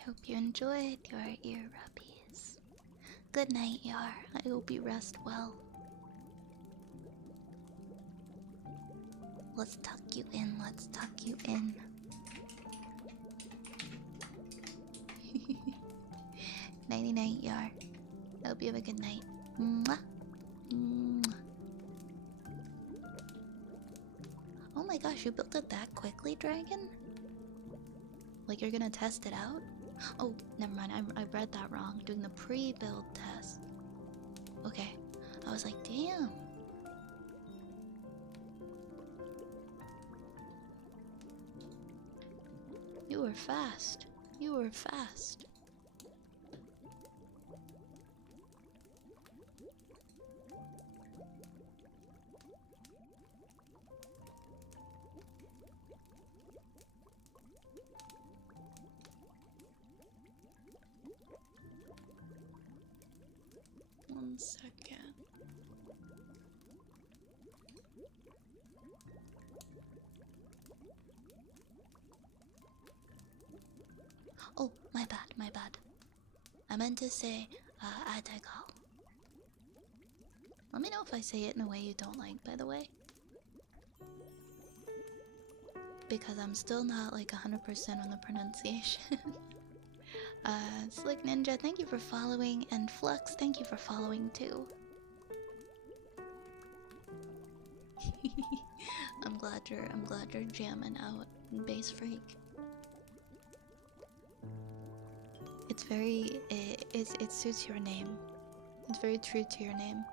Hope you enjoyed your ear rubbies. Good night, Yar. I hope you rest well. Let's tuck you in. Let's tuck you in. Nighty night, Yar. I hope you have a good night. Mwah. Mwah. Oh my gosh, you built it that quickly, Dragon? Like you're gonna test it out? Oh, never mind. I read that wrong. Doing the pre-build test. Okay. I was like, damn. You were fast. You were fast. One second. Oh, my bad, my bad. I meant to say, Atagal. Let me know if I say it in a way you don't like, by the way. Because I'm still not like 100% on the pronunciation. Slick Ninja, thank you for following, and Flux, thank you for following too. I'm glad you're jamming out, Base Freak. It's very it suits your name. It's very true to your name.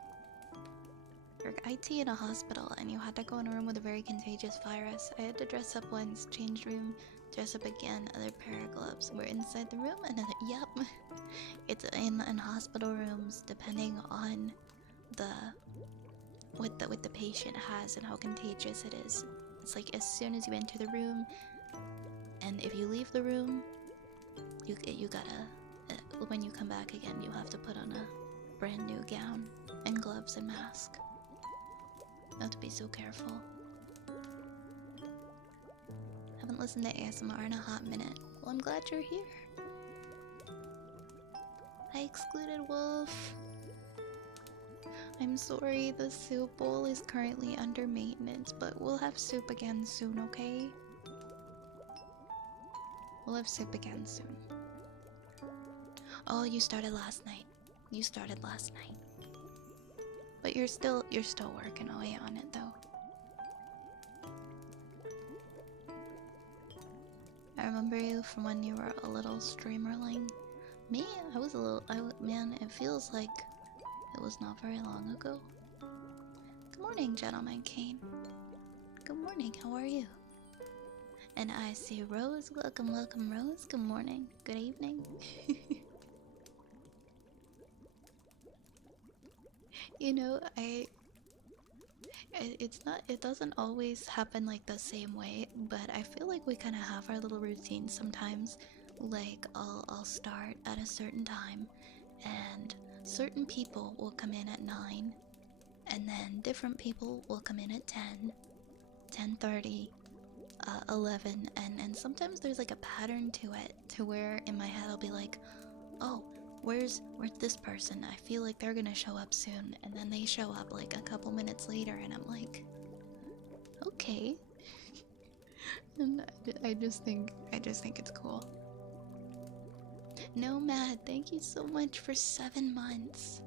You're IT in a hospital and you had to go in a room with a very contagious virus. I had to dress up once, change room, dress up again, other pair of gloves. We're inside the room, another yep. It's in hospital rooms depending on what the patient has and how contagious it is. It's like as soon as you enter the room, and if you leave the room, you gotta when you come back again, you have to put on a brand new gown and gloves and mask. You have to be so careful. Haven't listened to ASMR in a hot minute. Well, I'm glad you're here. I excluded Wolf. I'm sorry, the soup bowl is currently under maintenance, but we'll have soup again soon, okay? We'll have soup again soon. Oh, you started last night. You started last night. But you're still working away on it though. I remember you from when you were a little streamerling. Me, I was a little. Man, it feels like it was not very long ago. Good morning, Gentleman Kane. Good morning. How are you? And I see Rose. Welcome, welcome, Rose. Good morning. Good evening. You know, it doesn't always happen like the same way, but I feel like we kind of have our little routines sometimes. Like I'll start at a certain time, and certain people will come in at 9, and then different people will come in at 10, 10:30, 11, and sometimes there's like a pattern to it, to where in my head I'll be like, oh, where's this person? I feel like they're gonna show up soon, and then they show up like a couple minutes later, and I'm like, okay. And I just think it's cool. Nomad, thank you so much for 7 months.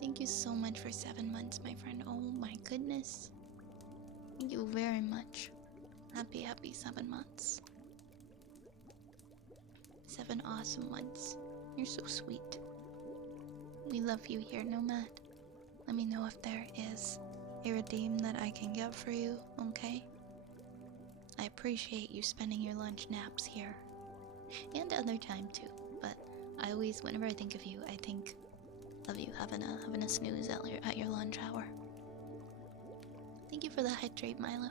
Thank you so much for 7 months, my friend. Oh my goodness. Thank you very much. Happy 7 months. 7 awesome months. You're so sweet. We love you here, Nomad. Let me know if there is a redeem that I can get for you, okay? I appreciate you spending your lunch naps here. And other time too, but I always, whenever I think of you, I think of you having a snooze at your lunch hour. Thank you for the hydrate, Milo.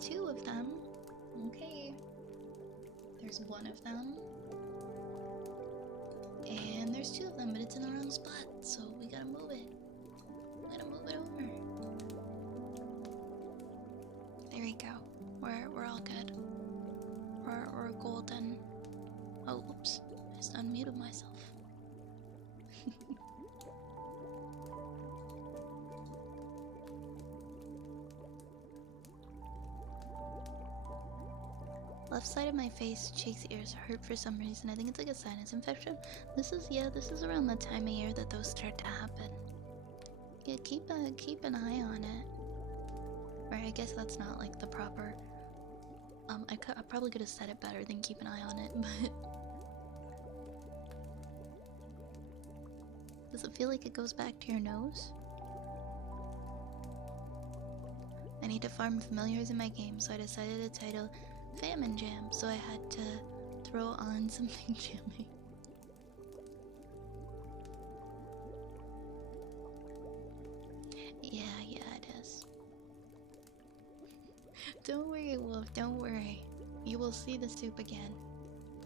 Two of them. Okay. There's one of them. And there's 2 of them, but it's in the wrong spot, so we gotta move it. We gotta move it over. There we go. We're all good. We're golden. Oh, oops. I just unmuted myself. Left side of my face, cheeks, ears hurt for some reason. I think it's like a sinus infection. This is around the time of year that those start to happen. Yeah, keep an eye on it. Or I guess that's not like the proper. I probably could have said it better than keep an eye on it, but does it feel like it goes back to your nose? I need to farm familiars in my game, so I decided to title Famine Jam, so I had to throw on something jammy. Yeah, it is. Don't worry, Wolf, don't worry. You will see the soup again.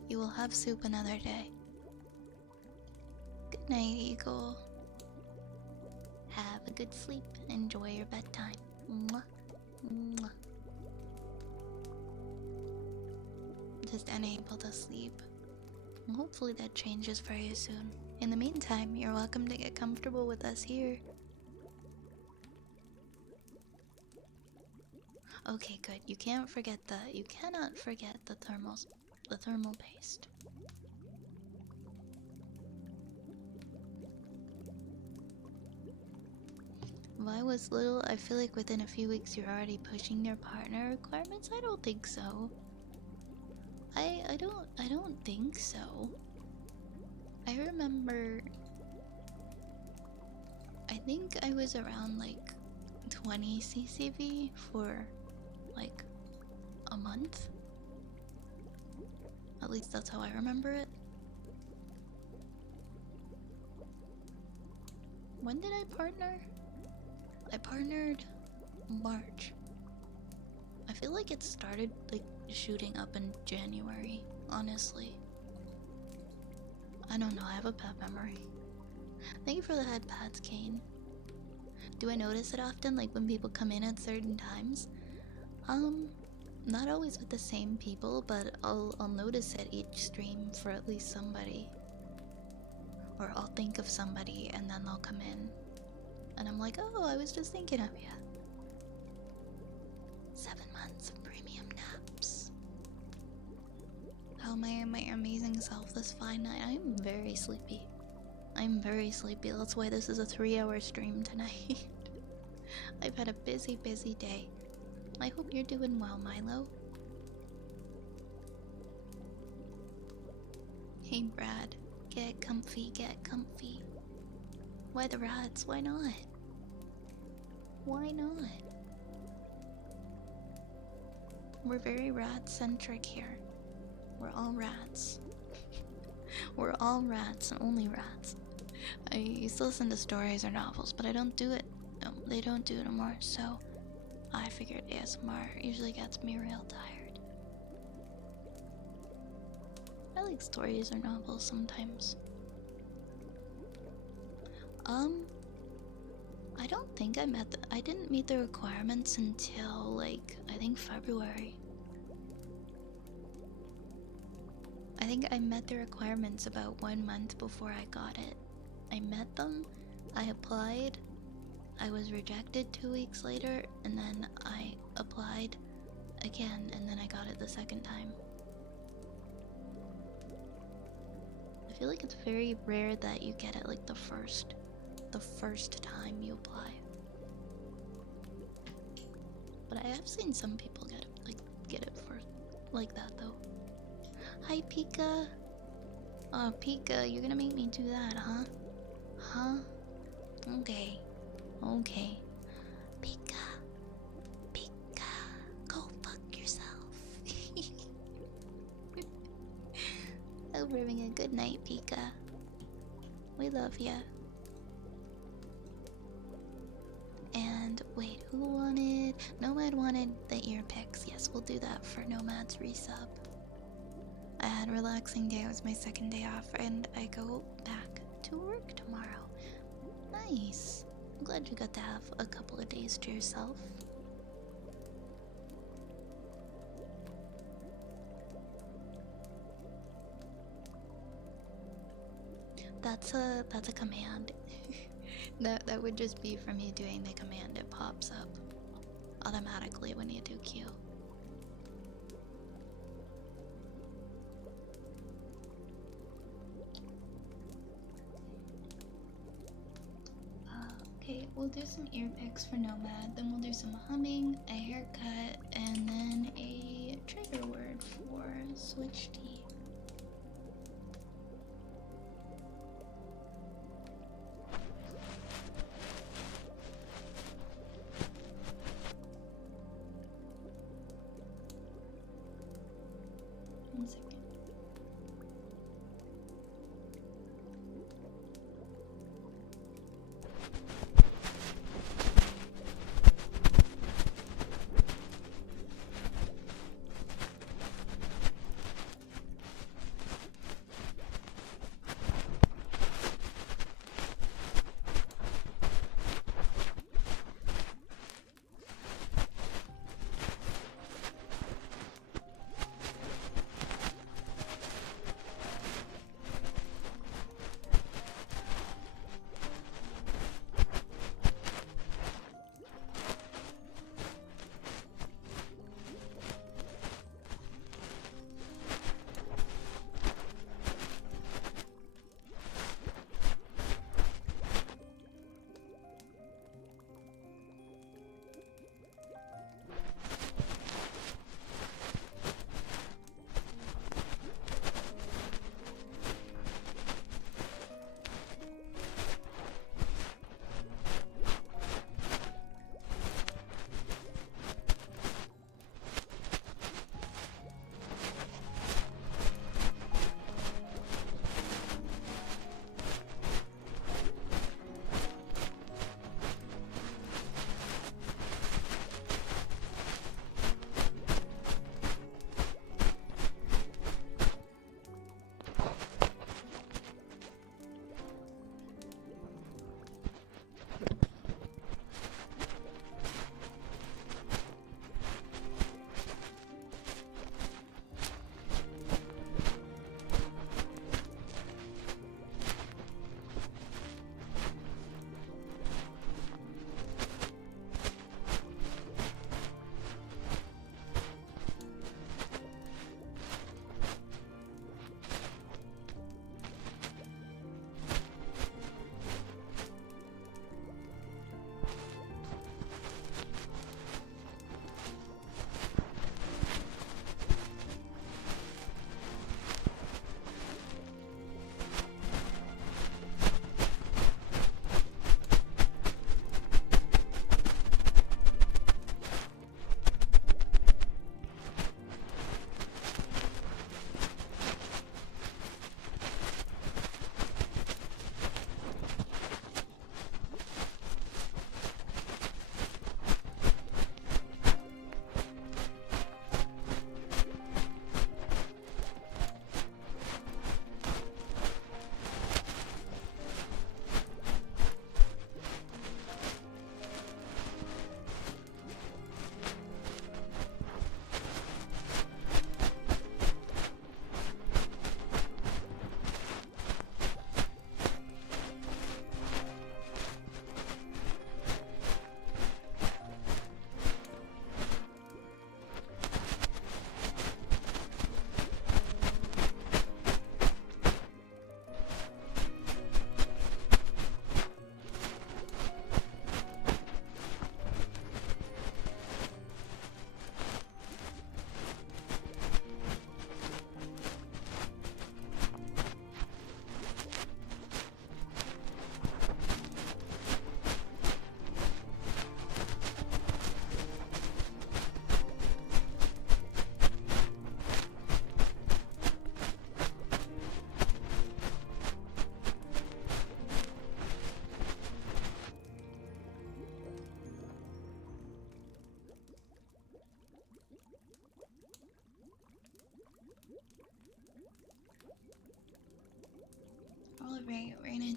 You will have soup another day. Good night, Eagle. Have a good sleep. Enjoy your bedtime. Mwah. Mwah. just unable to sleep. Hopefully that changes very soon. In the meantime, you're welcome to get comfortable with us here. Okay, good. You cannot forget the thermal paste. If I was little, I feel like within a few weeks you're already pushing your partner requirements. I don't think so. I don't think so. I remember, I think I was around like 20 CCV for like a month. At least that's how I remember it. When did I partner? I partnered March. I feel like it started like shooting up in January, honestly. I don't know, I have a bad memory. Thank you for the head pats, Kane. Do I notice it often, like when people come in at certain times? Not always with the same people, but I'll notice it each stream for at least somebody. Or I'll think of somebody and then they'll come in. And I'm like, oh, I was just thinking of you. 7 months of premium naps. How am I my amazing self this fine night? I'm very sleepy. I'm very sleepy. That's why this is a 3-hour stream tonight. I've had a busy day. I hope you're doing well, Milo. Hey, Brad. Get comfy, get comfy. Why the rats? Why not? Why not? We're very rat-centric here. We're all rats. We're all rats and only rats. I used to listen to stories or novels, but I don't do it. They don't do it anymore, so I figured ASMR usually gets me real tired. I like stories or novels sometimes. I don't think I didn't meet the requirements until like, I think February. I think I met the requirements about 1 month before I got it. I met them, I applied, I was rejected 2 weeks later, and then I applied again, and then I got it the second time. I feel like it's very rare that you get it like the first time you apply. But I have seen some people get it for like that though. Hi, Pika. Oh, Pika, you're gonna make me do that, huh? Huh? Okay. Okay. Pika. Pika. Go fuck yourself. Hope you're having a good night, Pika. We love ya. And wait, who wanted? Nomad wanted the ear picks. Yes, we'll do that for Nomad's resub. I had a relaxing day. It was my second day off, and I go back to work tomorrow. Nice. I'm glad you got to have a couple of days to yourself. That's a command. That would just be from you doing the command. It pops up automatically when you do Q. Okay, we'll do some ear picks for Nomad, then we'll do some humming, a haircut, and then a trigger word for Switch Tea.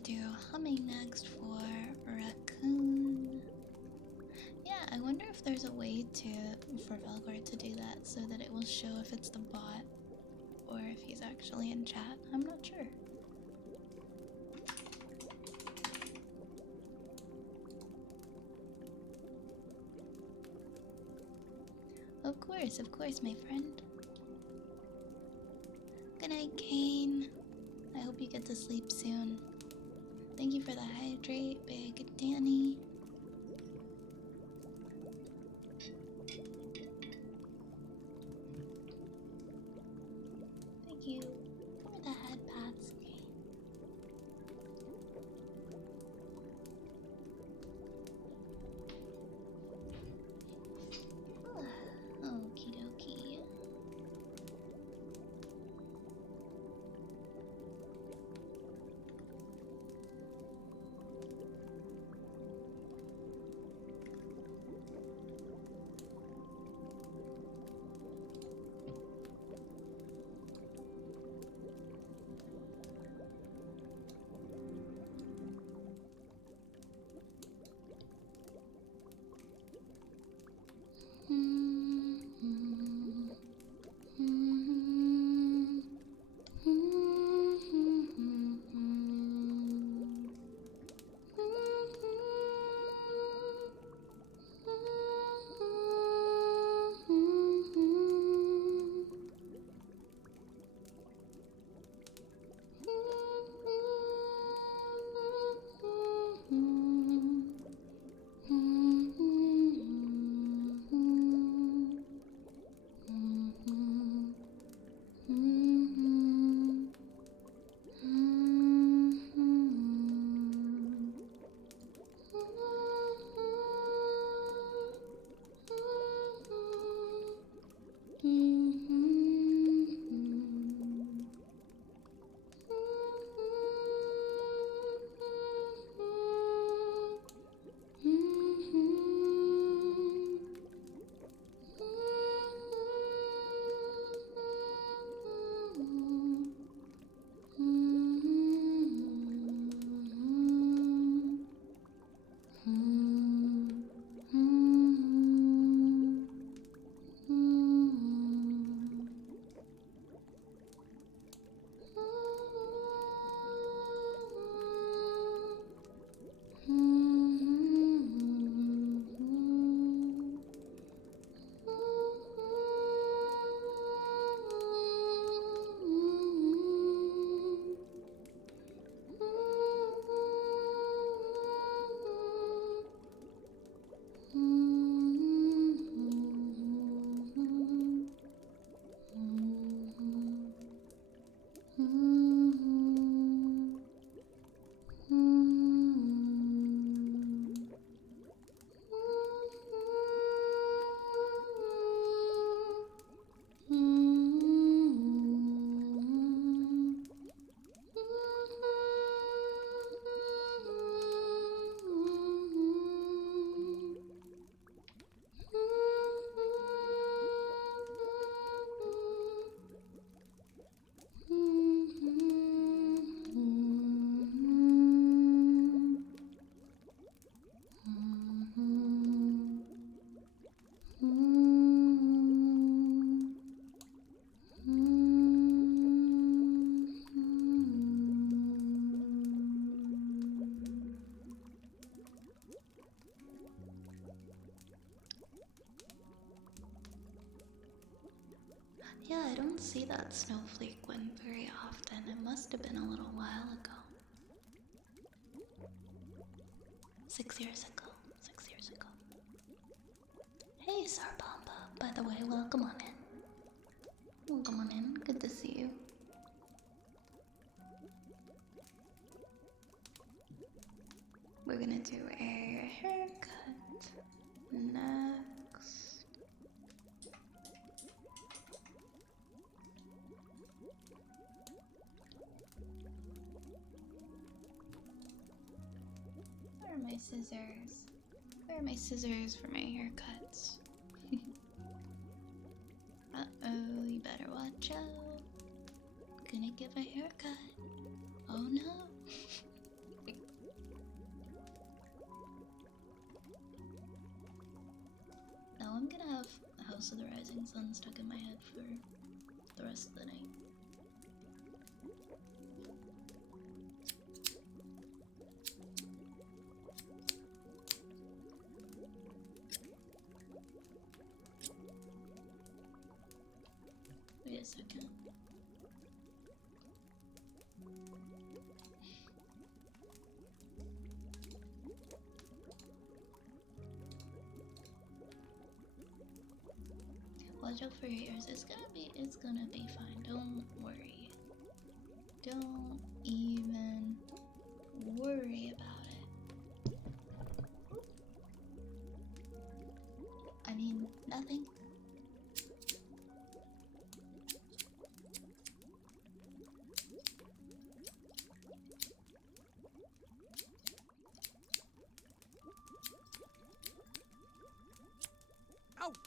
do humming next for raccoon. Yeah, I wonder if there's a way for Velgor to do that so that it will show if it's the bot or if he's actually in chat. I'm not sure. Of course, my friend. Good night, Kane. I hope you get to sleep soon. Thank you for the hydrate, Big Danny. Thank you for the head pats, Kane. Okie dokie. Yeah, I don't see that snowflake one very often. It must have been a little while ago. 6 years ago. 6 years ago. Hey, Sarbamba. By the way, welcome on in. Welcome on in. Good to see you. We're gonna do a haircut next. Where are my scissors? Where are my scissors for my haircuts? Uh-oh, you better watch out. Gonna give a haircut. Oh no. Ghost of the Rising Sun stuck in my head for the rest of the night. Wait a second. Watch out for your ears. It's gonna be fine. Don't worry. Don't even worry about it. I mean, nothing. Ouch!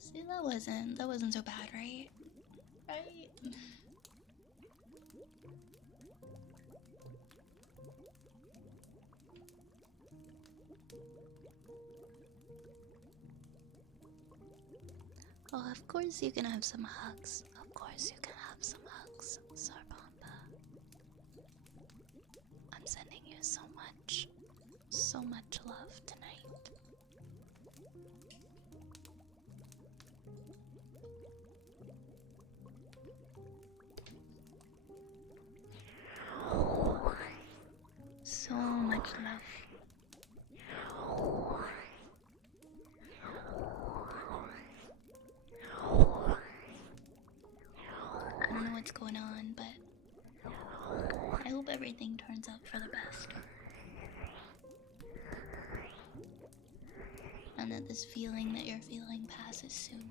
See, that wasn't so bad, right? Right? Oh, of course you can have some hugs. Of course you can have some hugs, Sarbamba. I'm sending you so much love tonight. So much love. I don't know what's going on, but I hope everything turns out for the best. And that this feeling that you're feeling passes soon.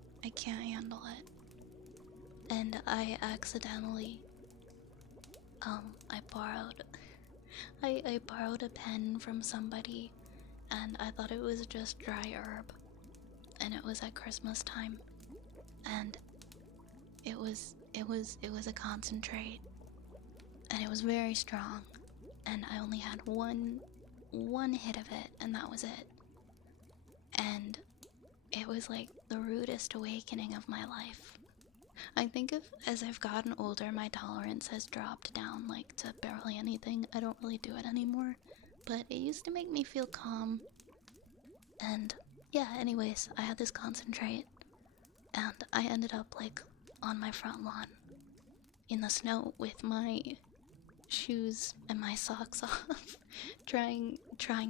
I can't handle it. And I accidentally, I borrowed, I borrowed a pen from somebody, and I thought it was just dry herb, and it was at Christmas time, and it was a concentrate, and it was very strong, and I only had one hit of it, and that was it. And it was like the rudest awakening of my life. I think as I've gotten older, my tolerance has dropped down like to barely anything. I don't really do it anymore, but it used to make me feel calm. And yeah, anyways, I had this concentrate, and I ended up like on my front lawn in the snow with my shoes and my socks off, trying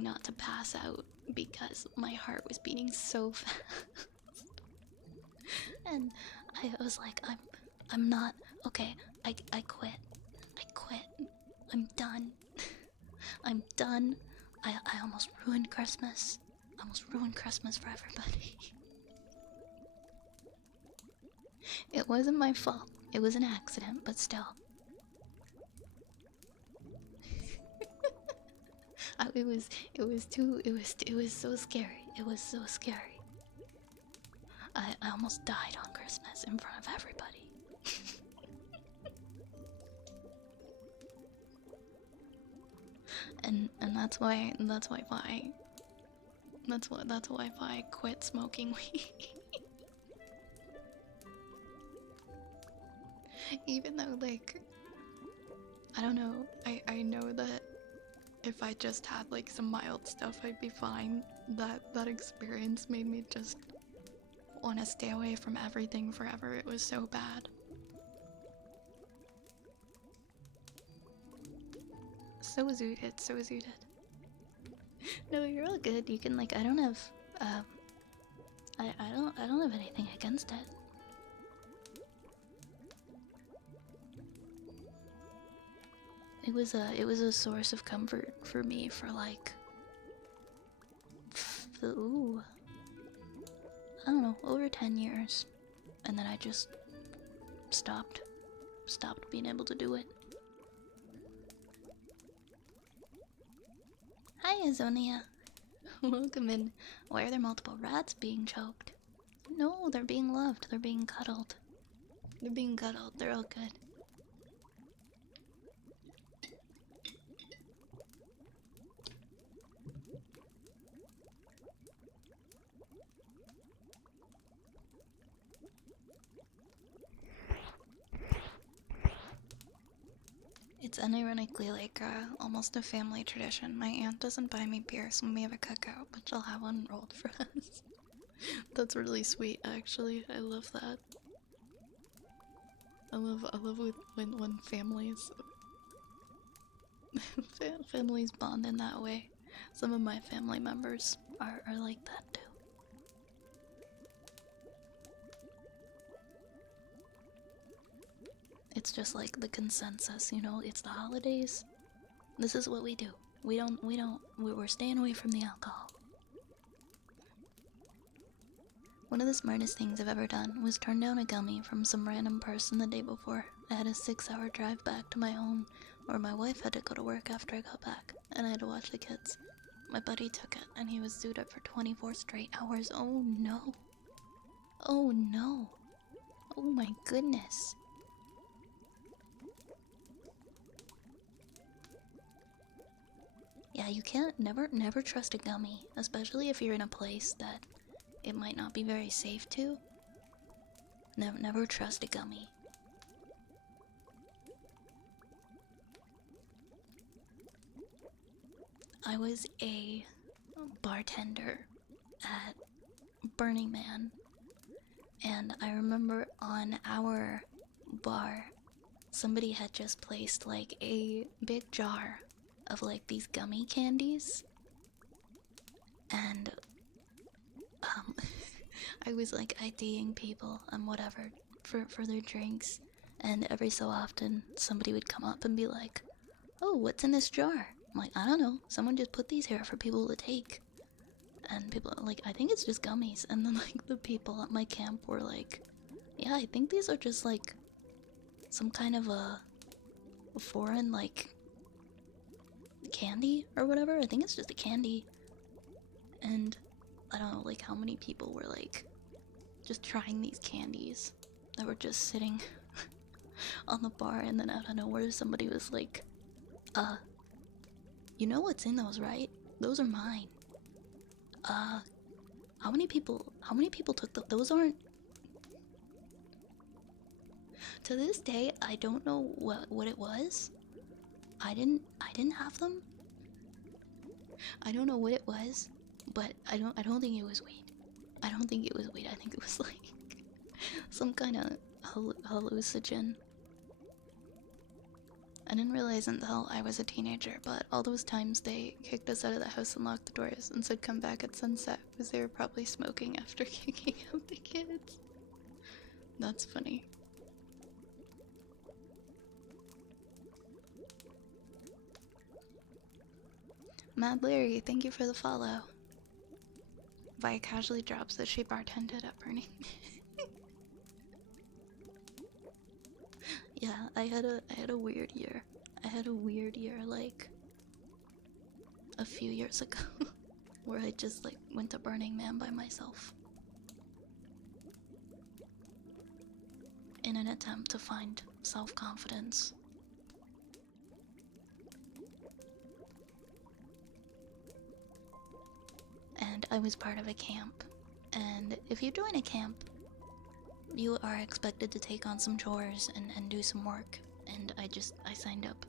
not to pass out because my heart was beating so fast. And I was like, I'm not okay. I quit. I quit. I'm done. I'm done. I almost ruined Christmas. Almost ruined Christmas for everybody. It wasn't my fault. It was an accident, but still. It was so scary. It was so scary. I almost died on Christmas in front of everybody. and that's why I quit smoking weed. Even though, like, I don't know, I know that if I just had like some mild stuff, I'd be fine. That experience made me just want to stay away from everything forever. It was so bad. So zooted, so zooted. No, you're all good. You can, like, I don't have, I don't have anything against it. It was a source of comfort for me for like, ooh, I don't know, over 10 years, and then I just stopped being able to do it. Hi, Azonia. Welcome in. Why are there multiple rats being choked? No, they're being loved. They're being cuddled. They're being cuddled. They're all good. It's unironically like almost a family tradition. My aunt doesn't buy me beer, so when we have a cookout, but she'll have one rolled for us. That's really sweet, actually. I love that. I love when families families bond in that way. Some of my family members are like that too. It's just like the consensus, you know, it's the holidays. This is what we do. We're staying away from the alcohol. One of the smartest things I've ever done was turn down a gummy from some random person the day before. I had a 6-hour drive back to my home, where my wife had to go to work after I got back, and I had to watch the kids. My buddy took it, and he was zooted for 24 straight hours. Oh no. Oh no. Oh my goodness. Yeah, you can't never trust a gummy, especially if you're in a place that it might not be very safe to. Never trust a gummy. I was a bartender at Burning Man, and I remember on our bar, somebody had just placed like a big jar of like these gummy candies, and I was like IDing people and whatever for their drinks, and every so often somebody would come up and be like, "Oh, what's in this jar?" I'm like, "I don't know. Someone just put these here for people to take." And people are like, I think it's just gummies. And then like the people at my camp were like, yeah, I think these are just like some kind of a foreign like candy or whatever. I think it's just a candy. And I don't know like how many people were like just trying these candies that were just sitting on the bar, and then out of nowhere somebody was like, you know what's in those, right? Those are mine. How many people took those aren't. To this day, I don't know what it was. I didn't have them. I don't know what it was, but I don't think it was weed. I don't think it was weed. I think it was like some kind of hallucinogen. I didn't realize until I was a teenager, but all those times they kicked us out of the house and locked the doors and said come back at sunset because they were probably smoking after kicking out the kids. That's funny. Mad Larry, thank you for the follow. Vi casually drops that she bartended at Burning. Yeah, I had a weird year. I had a weird year like a few years ago where I just like went to Burning Man by myself in an attempt to find self-confidence. And I was part of a camp. And if you join a camp, you are expected to take on some chores and do some work. And I signed up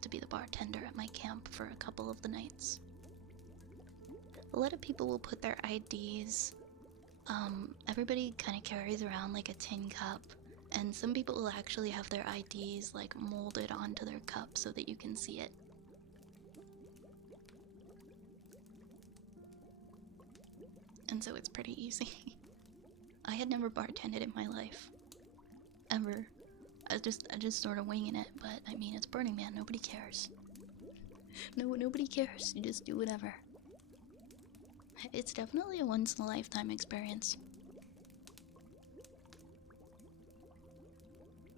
to be the bartender at my camp for a couple of the nights. A lot of people will put their IDs. Everybody kind of carries around like a tin cup. And some people will actually have their IDs like molded onto their cup so that you can see it. And so it's pretty easy. I had never bartended in my life. Ever. I just sort of winging it, but I mean, it's Burning Man, nobody cares. Nobody cares, you just do whatever. It's definitely a once-in-a-lifetime experience.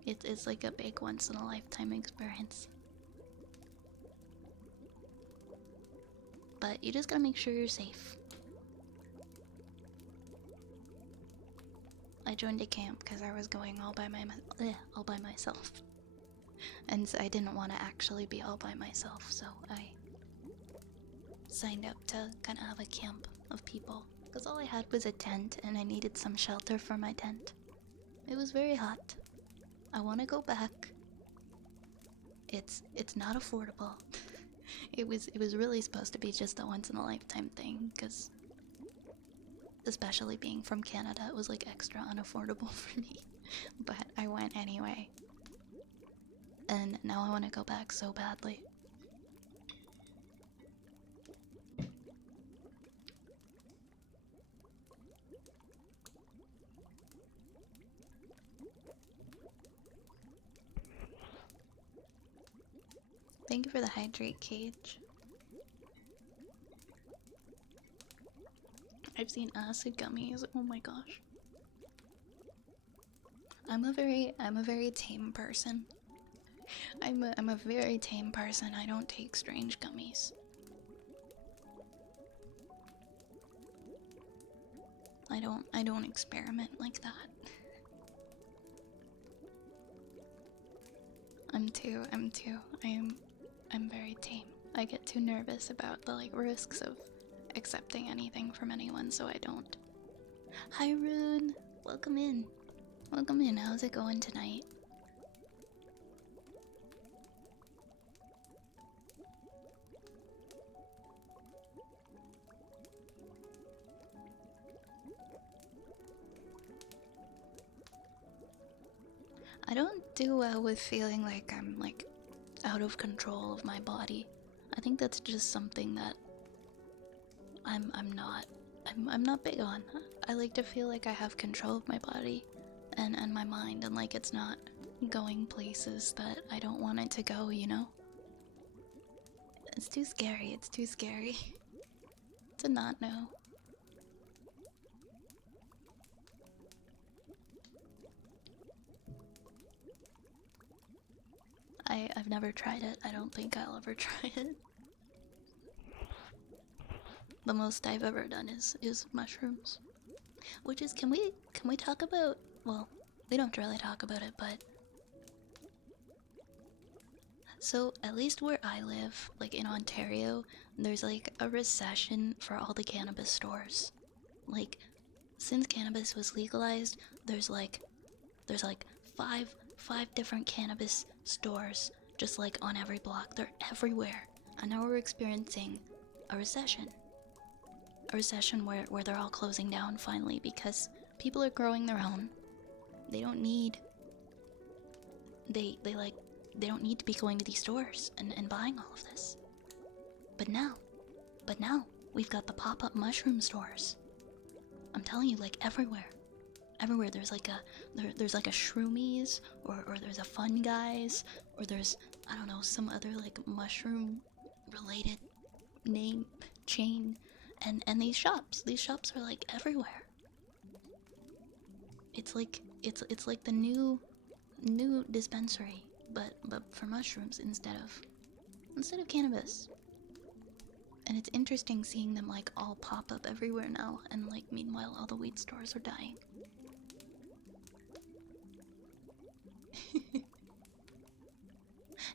It's like a big once-in-a-lifetime experience. But you just gotta make sure you're safe. I joined a camp because I was going all by myself. And so I didn't want to actually be all by myself, so I signed up to kind of have a camp of people. Because all I had was a tent and I needed some shelter for my tent. It was very hot. I want to go back. It's not affordable. It was really supposed to be just a once in a lifetime thing, because especially being from Canada, it was like extra unaffordable for me. But I went anyway. And now I want to go back so badly. Thank you for the hydrate cage. I've seen acid gummies. Oh my gosh. I'm a very tame person. I'm a very tame person. I don't take strange gummies. I don't experiment like that. I'm very tame. I get too nervous about the like risks of accepting anything from anyone, so I don't. Hi Rune, welcome in. Welcome in. How's it going tonight? I don't do well with feeling like I'm like out of control of my body. I think that's just something that I'm not big on. I like to feel like I have control of my body and my mind, and like it's not going places that I don't want it to go, you know? It's too scary to not know. I've never tried it. I don't think I'll ever try it. The most I've ever done is mushrooms. Which is, can we talk about, well, we don't really talk about it, but so at least where I live, like in Ontario, there's like a recession for all the cannabis stores. Like since cannabis was legalized, there's like five different cannabis stores just like on every block. They're everywhere. And now we're experiencing a recession. A recession where they're all closing down finally because people are growing their own. They don't need they don't need to be going to these stores and buying all of this. But now we've got the pop-up mushroom stores. I'm telling you, like everywhere. Everywhere there's like a Shroomies or there's a Fun Guys or there's, I don't know, some other like mushroom related name chain, and these shops are like everywhere. It's like the new dispensary, but for mushrooms instead of cannabis. And it's interesting seeing them like all pop up everywhere now, and like meanwhile all the weed stores are dying.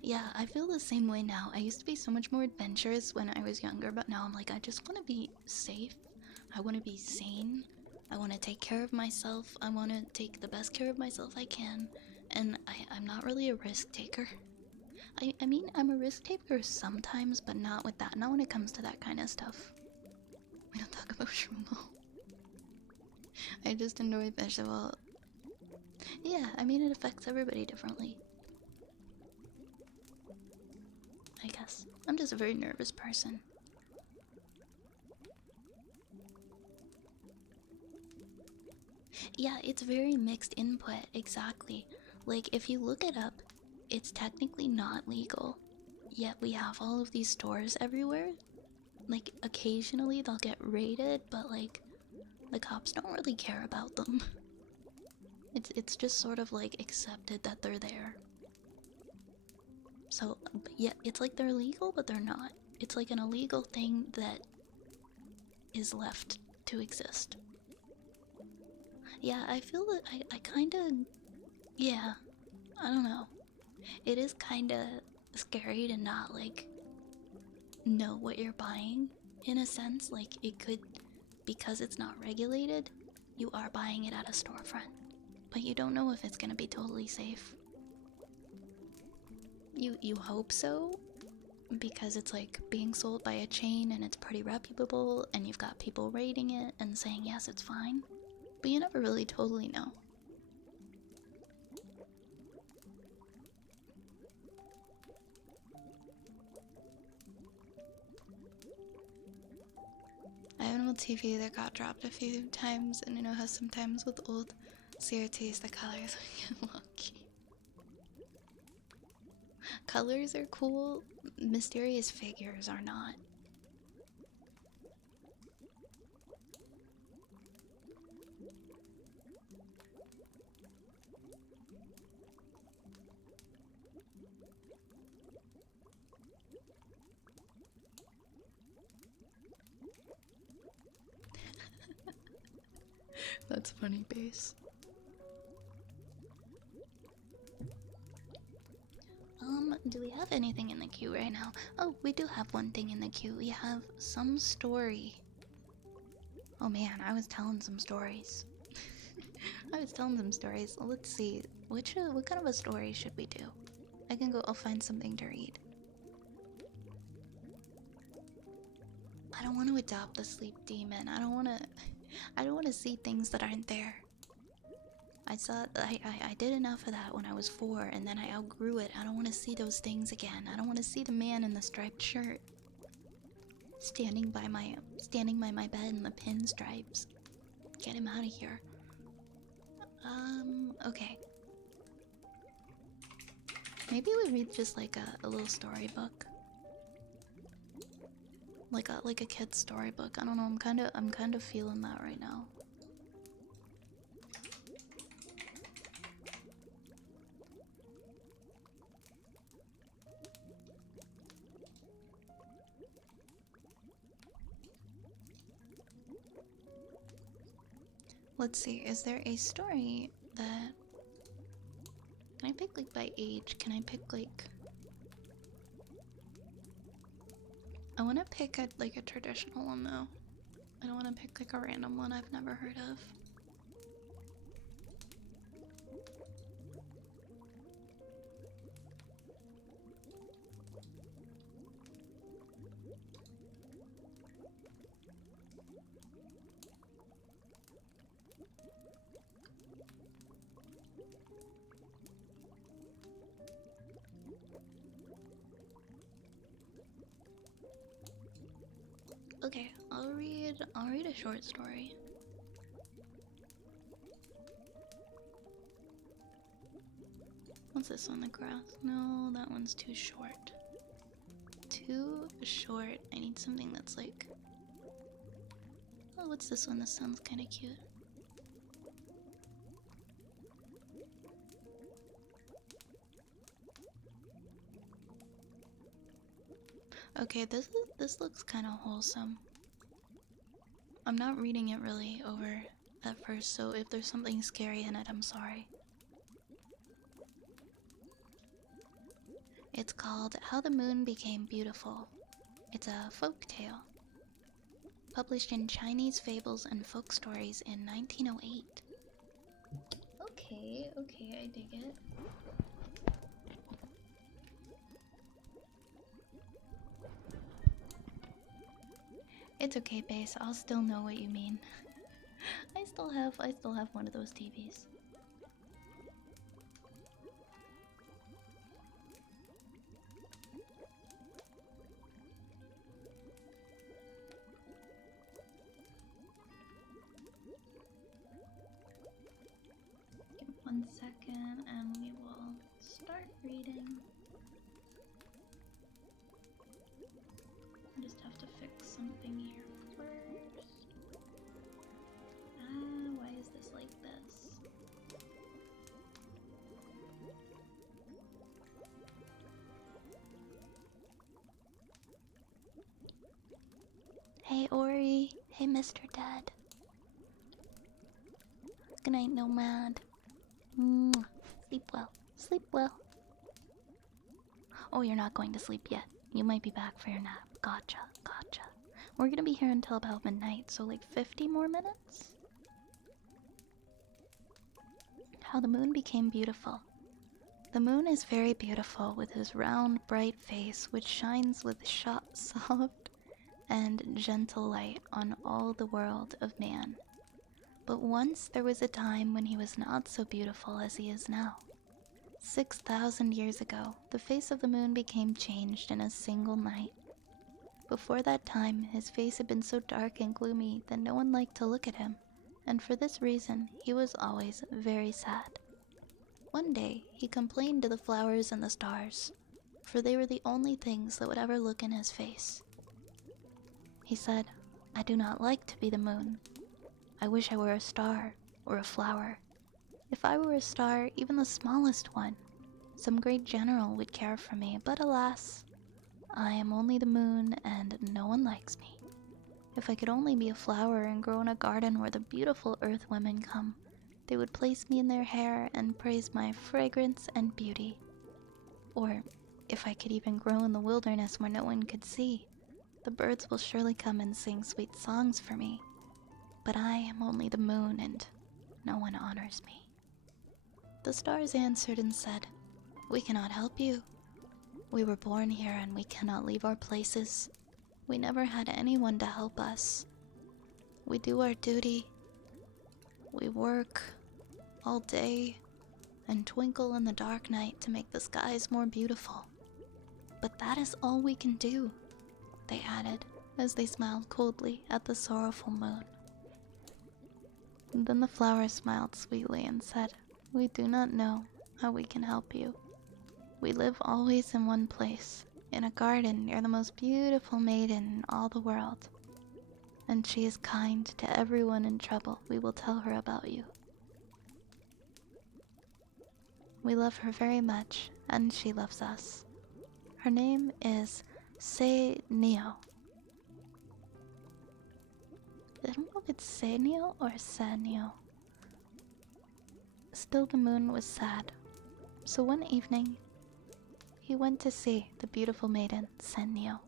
Yeah, I feel the same way now. I used to be so much more adventurous when I was younger, but now I'm like, I just want to be safe. I want to be sane. I want to take care of myself. I want to take the best care of myself I can. And I'm not really a risk taker. I mean, I'm a risk taker sometimes, but not with that. Not when it comes to that kind of stuff. We don't talk about shroom. I just enjoy visual. Yeah, I mean, it affects everybody differently. I guess. I'm just a very nervous person. Yeah, it's very mixed input, exactly. Like, if you look it up, it's technically not legal. Yet we have all of these stores everywhere. Like, occasionally they'll get raided, but like, the cops don't really care about them. It's just sort of like accepted that they're there. So, yeah, it's like they're legal, but they're not. It's like an illegal thing that is left to exist. Yeah, I feel that I kind of, yeah, I don't know. It is kind of scary to not, like, know what you're buying, in a sense. Like, it could, because it's not regulated, you are buying it at a storefront. But you don't know if it's gonna be totally safe. You hope so, because it's like being sold by a chain and it's pretty reputable and you've got people rating it and saying yes, it's fine. But you never really totally know. I have an old TV that got dropped a few times, and you know how sometimes with old CRTs the colors get wonky. Colors are cool, mysterious figures are not. That's funny, base. Do we have anything in the queue right now? Oh, we do have one thing in the queue. We have some story. Oh man, I was telling some stories. I was telling some stories. Let's see. What kind of a story should we do? I'll find something to read. I don't want to adopt the sleep demon. I don't want to see things that aren't there. I did enough of that when I was 4, and then I outgrew it. I don't want to see those things again. I don't want to see the man in the striped shirt standing by my bed in the pinstripes. Get him out of here. Okay. Maybe we read just like a little storybook. Like a kid's storybook. I don't know, I'm kind of feeling that right now. Let's see, is there a story that... Can I pick like by age? Can I pick like... I want to pick like a traditional one though. I don't want to pick like a random one I've never heard of. Okay, I'll read a short story. What's this on the grass? No, that one's too short. Too short. I need something that's like... Oh, what's this one? This sounds kind of cute. Okay, this looks kind of wholesome. I'm not reading it really over at first, so if there's something scary in it, I'm sorry. It's called How the Moon Became Beautiful. It's a folk tale, published in Chinese Fables and Folk Stories in 1908. Okay, I dig it. It's okay, Base. I'll still know what you mean. I still have one of those TVs. Give 1 second and we will start reading. I just have to fix something here first. Why is this like this? Hey Ori, hey Mr. Dad. Good night, Nomad. Mwah. Sleep well, sleep well. Oh, you're not going to sleep yet. You might be back for your nap. Gotcha. We're gonna be here until about midnight, so like 50 more minutes? How the Moon Became Beautiful. The moon is very beautiful with his round, bright face, which shines with soft and gentle light on all the world of man. But once there was a time when he was not so beautiful as he is now. 6,000 years ago, the face of the moon became changed in a single night. Before that time, his face had been so dark and gloomy that no one liked to look at him, and for this reason, he was always very sad. One day, he complained to the flowers and the stars, for they were the only things that would ever look in his face. He said, "I do not like to be the moon. I wish I were a star or a flower. If I were a star, even the smallest one, some great general would care for me, but alas, I am only the moon and no one likes me. If I could only be a flower and grow in a garden where the beautiful earth women come, they would place me in their hair and praise my fragrance and beauty. Or if I could even grow in the wilderness where no one could see, the birds will surely come and sing sweet songs for me. But I am only the moon and no one honors me." The stars answered and said, "We cannot help you. We were born here and we cannot leave our places. We never had anyone to help us. We do our duty. We work all day and twinkle in the dark night to make the skies more beautiful. But that is all we can do," they added, as they smiled coldly at the sorrowful moon. And then the flowers smiled sweetly and said, "We do not know how we can help you. We live always in one place, in a garden near the most beautiful maiden in all the world. And she is kind to everyone in trouble. We will tell her about you. We love her very much, and she loves us. Her name is Se Neo." I don't know if it's Senio or Senio. Still, the moon was sad. So one evening, he went to see the beautiful maiden, Senyo.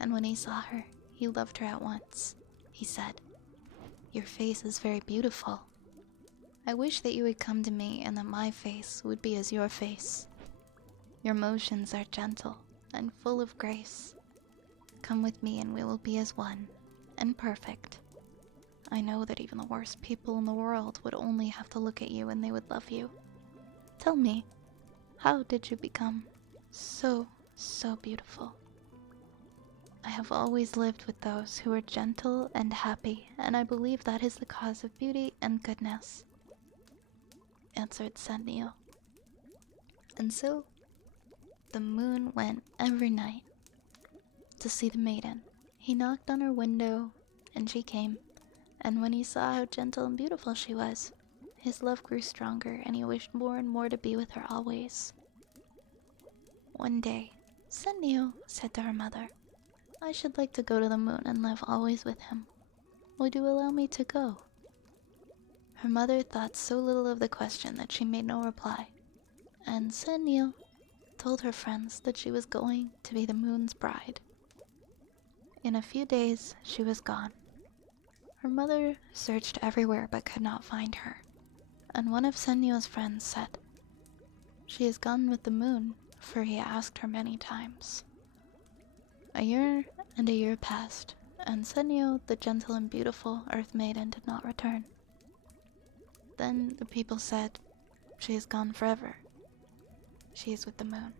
And when he saw her, he loved her at once. He said, "Your face is very beautiful. I wish that you would come to me and that my face would be as your face. Your motions are gentle and full of grace. Come with me and we will be as one, and perfect. I know that even the worst people in the world would only have to look at you and they would love you. Tell me, how did you become so beautiful?" "I have always lived with those who are gentle and happy, and I believe that is the cause of beauty and goodness," answered Senyo. And so, the moon went every night to see the maiden. He knocked on her window, and she came, and when he saw how gentle and beautiful she was, his love grew stronger, and he wished more and more to be with her always. One day, Senyo said to her mother, "I should like to go to the moon and live always with him. Would you allow me to go?" Her mother thought so little of the question that she made no reply, and Senyo told her friends that she was going to be the moon's bride. In a few days, she was gone. Her mother searched everywhere but could not find her, and one of Senyo's friends said, "She is gone with the moon, for he asked her many times." A year and a year passed, and Senyo, the gentle and beautiful Earth Maiden, did not return. Then the people said, "She is gone forever. She is with the moon."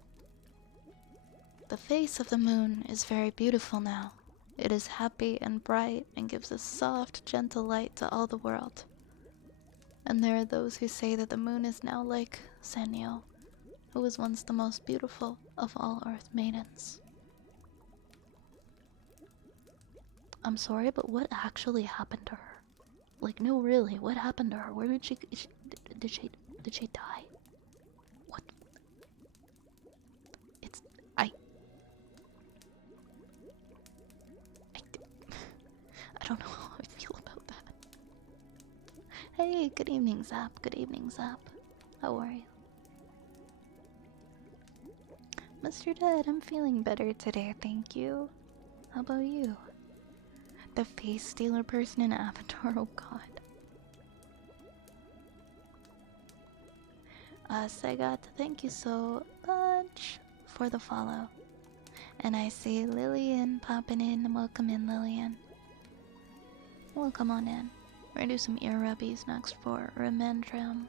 The face of the moon is very beautiful now. It is happy and bright and gives a soft, gentle light to all the world. And there are those who say that the moon is now like Senyo, who was once the most beautiful of all Earth Maidens. I'm sorry, but what actually happened to her? Like, no, really, what happened to her? Where did she did she die? What? It's I don't know how I feel about that. Hey, good evening, Zap. Good evening, Zap. How are you? Mr. Dead, I'm feeling better today, thank you. How about you? The face stealer person in Avatar, oh god. Segat, thank you so much for the follow. And I see Lillian popping in. Welcome in, Lillian. Welcome on in. We're gonna do some ear rubbies next for Remendrum.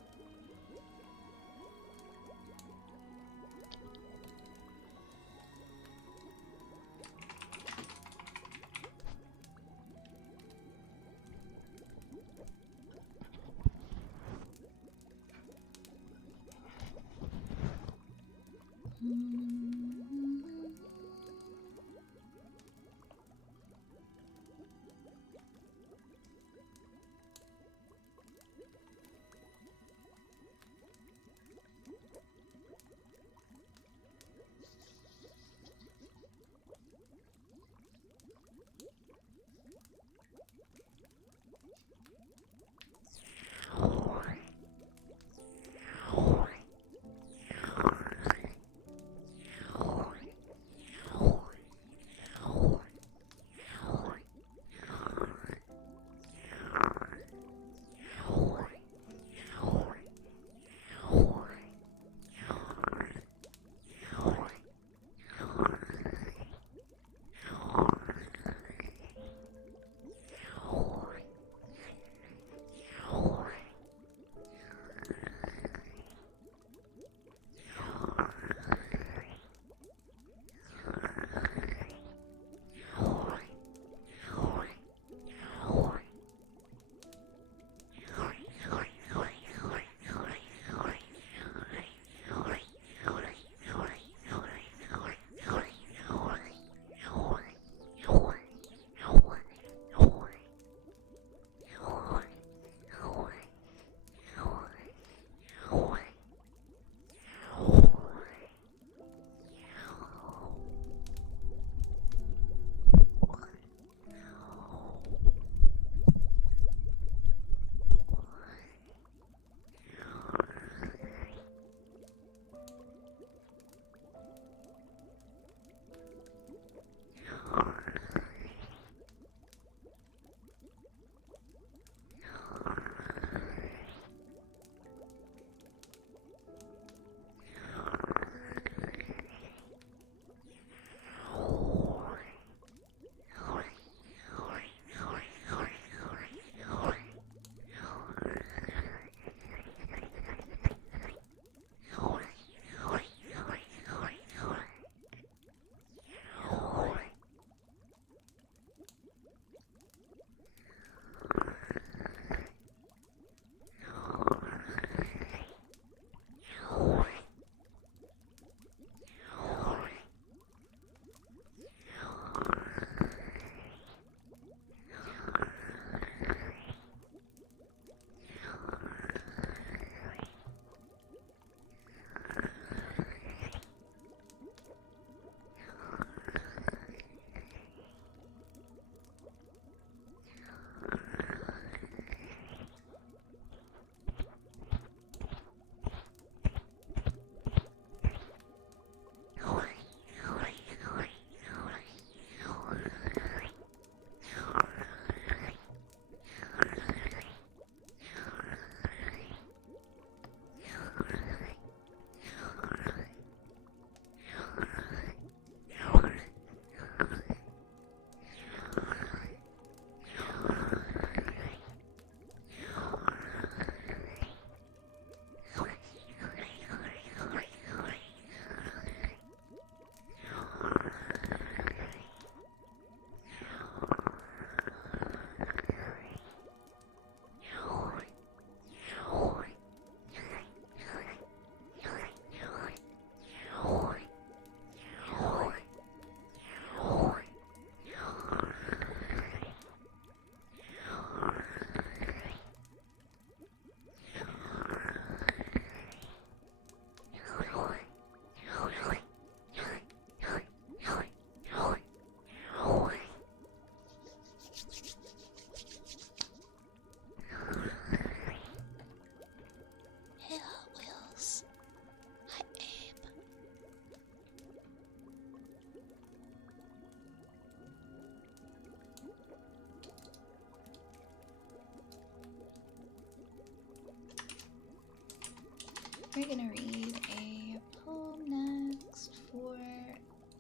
We're gonna read a poem next for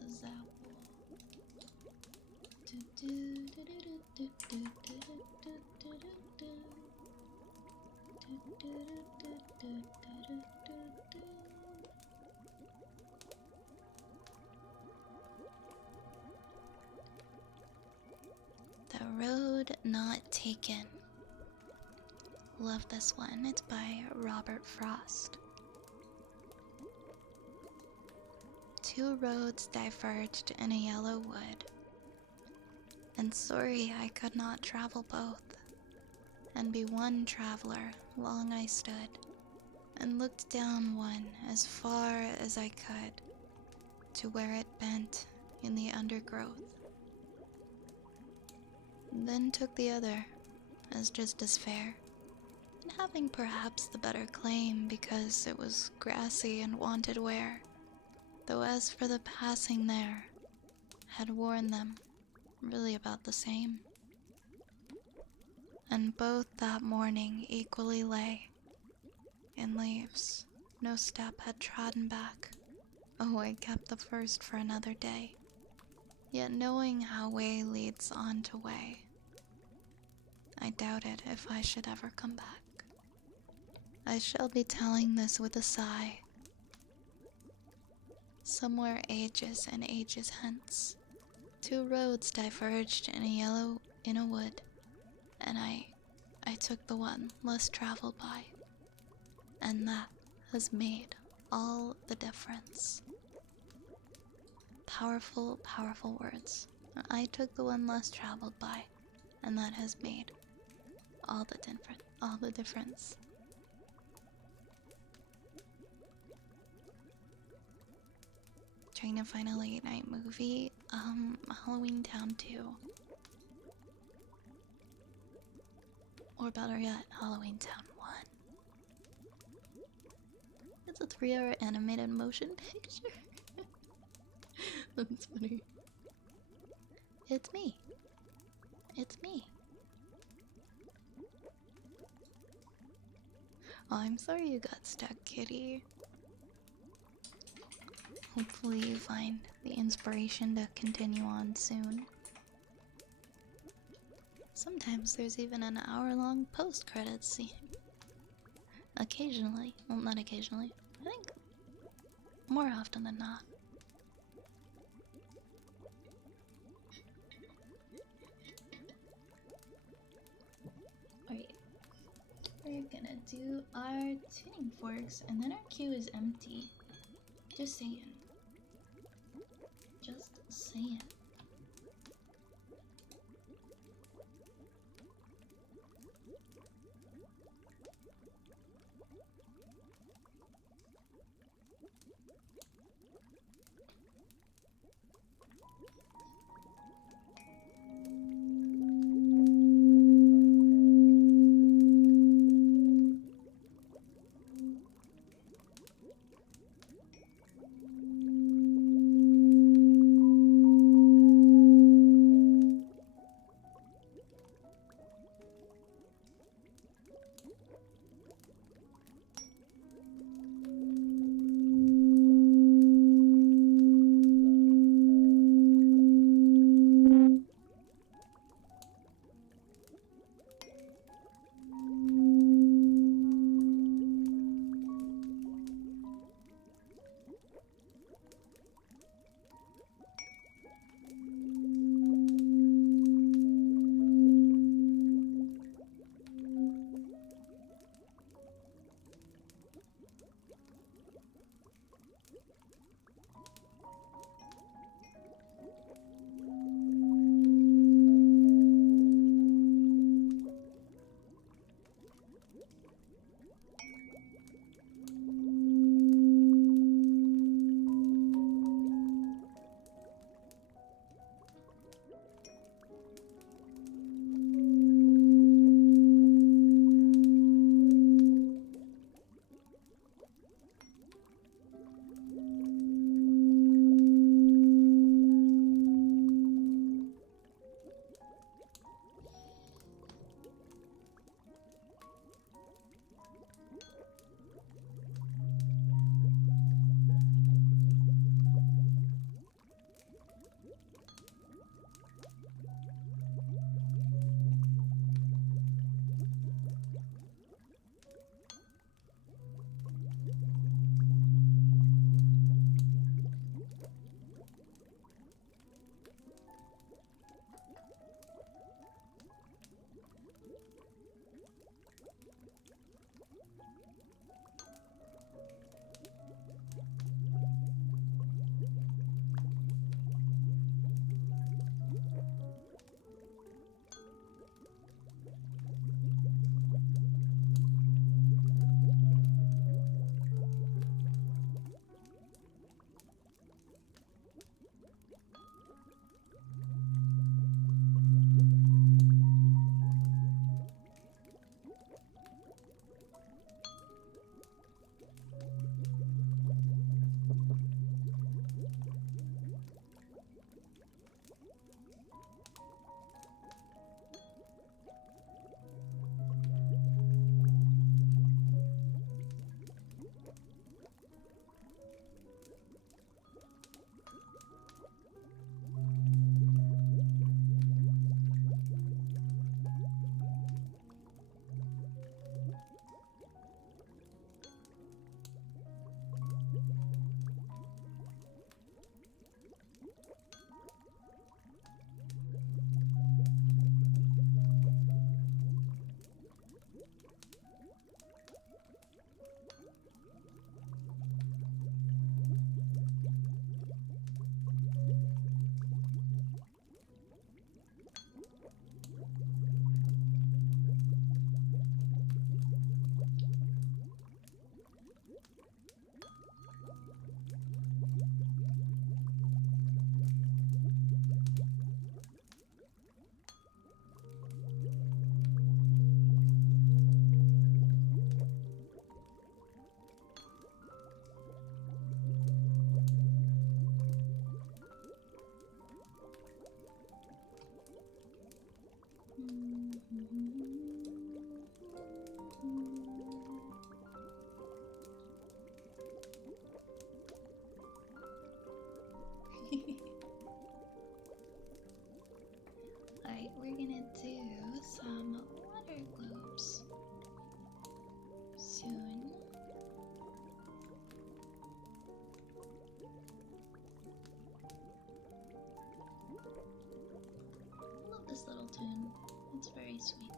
Zapple. The Road Not Taken. Love this one. It's by Robert Frost. Two roads diverged in a yellow wood, and sorry I could not travel both. And be one traveler, long I stood, and looked down one as far as I could, to where it bent in the undergrowth. Then took the other, as just as fair, and having perhaps the better claim because it was grassy and wanted wear, though as for the passing there, had worn them really about the same. And both that morning equally lay in leaves, no step had trodden back. Oh, I kept the first for another day, yet knowing how way leads on to way, I doubted if I should ever come back. I shall be telling this with a sigh. Somewhere ages and ages hence, two roads diverged in a wood, and I took the one less traveled by, and that has made all the difference. Powerful, powerful words. I took the one less traveled by, and that has made all the difference. Trying to find a late night movie. Halloween Town 2. Or better yet, Halloween Town 1. It's a 3-hour animated motion picture. That's funny. It's me. It's me. Oh, I'm sorry you got stuck, kitty. Hopefully you find the inspiration to continue on soon. Sometimes there's even an hour-long post-credits scene. Occasionally. Well, not occasionally. I think more often than not. Alright. We're gonna do our tuning forks, and then our queue is empty. Just saying. Just saying. do some water globes soon. I love this little tune. It's very sweet.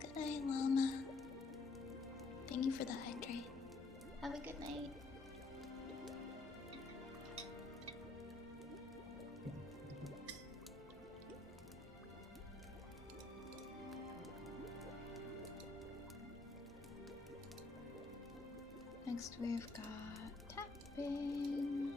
Good night, Llama. Thank you for the hydrate. Have a good night. Next we've got tapping.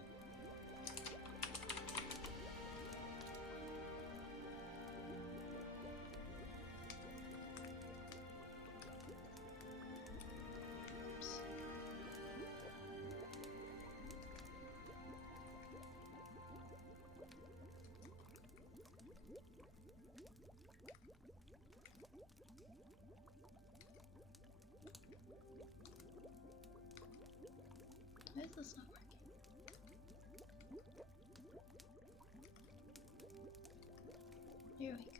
Why is this not working? Here we go.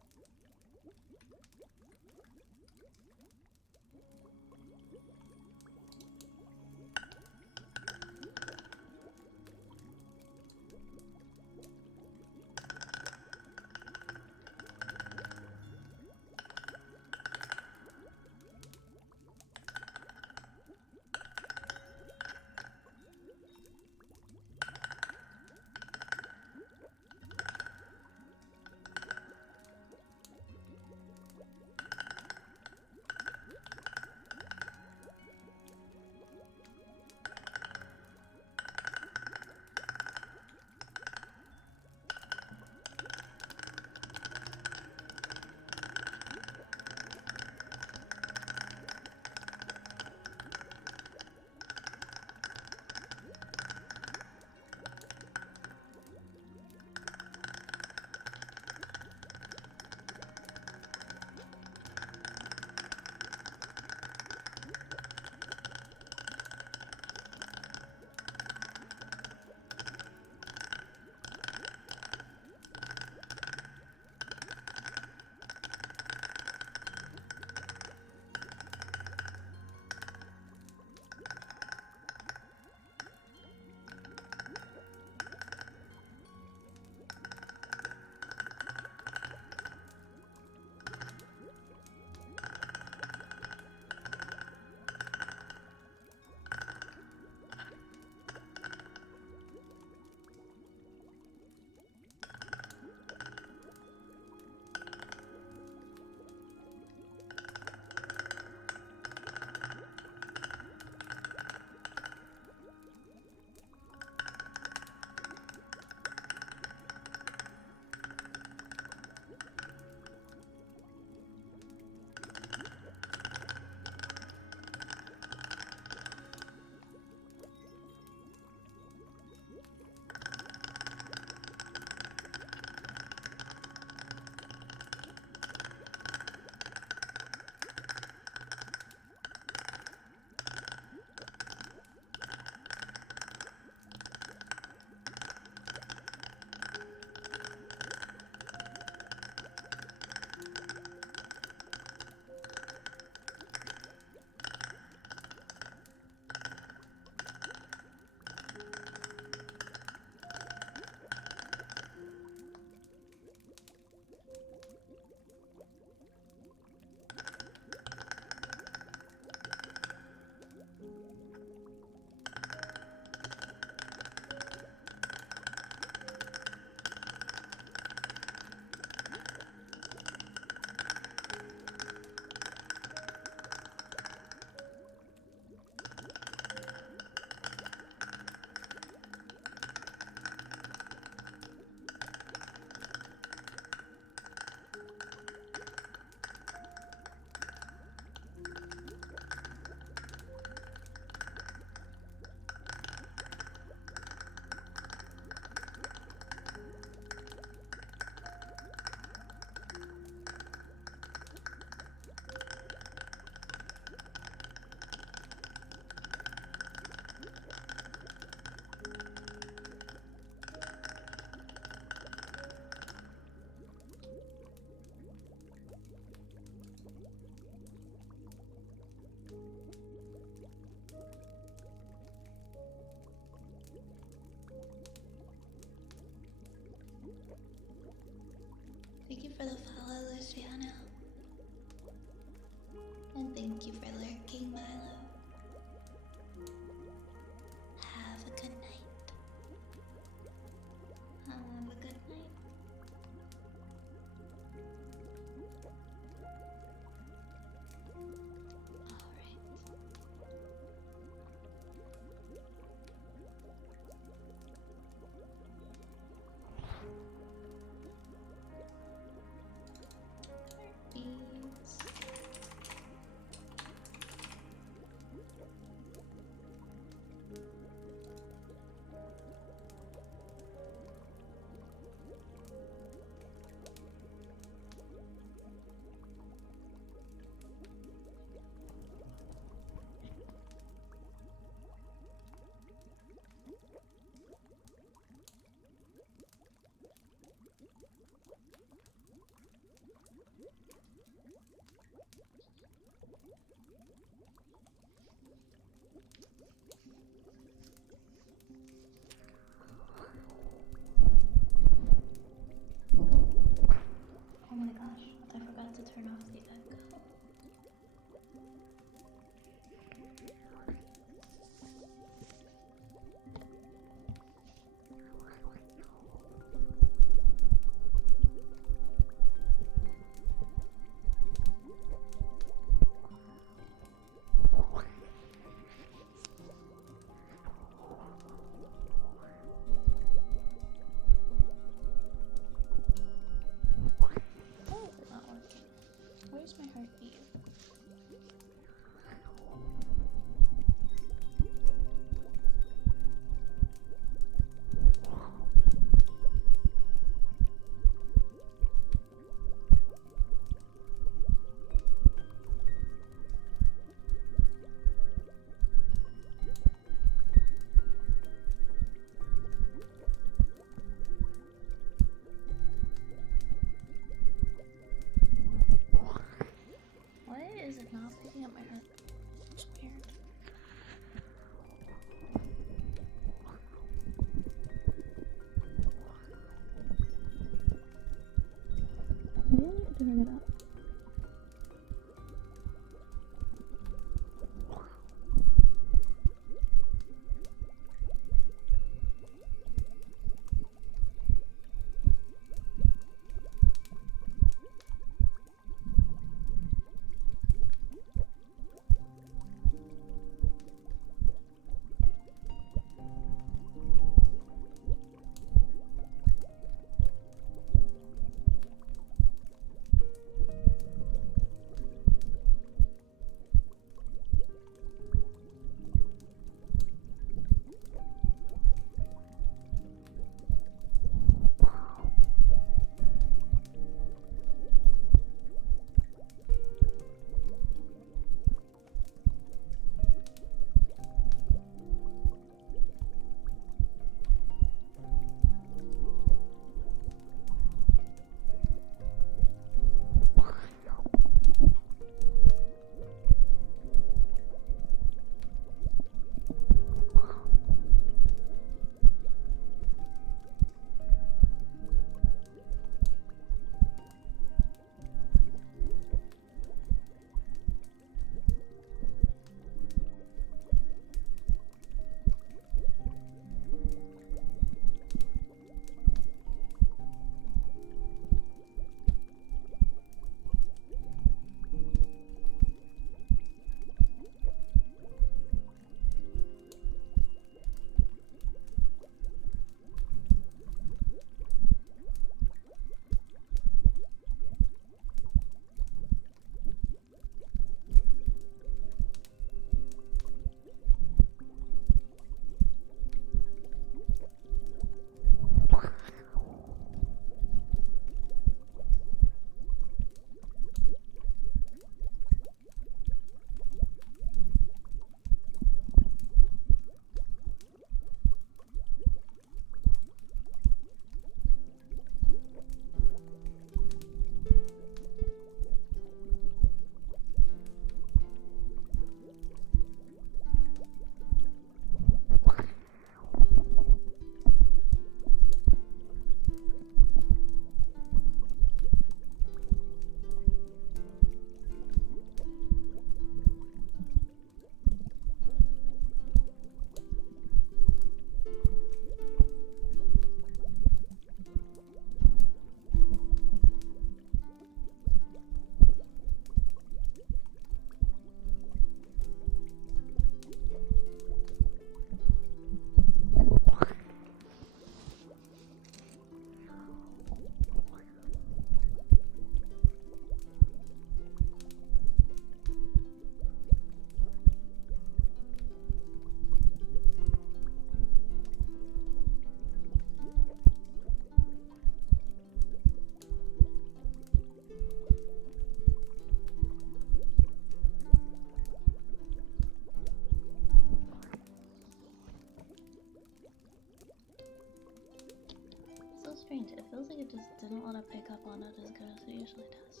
just didn't want to pick up on it as good as it usually does.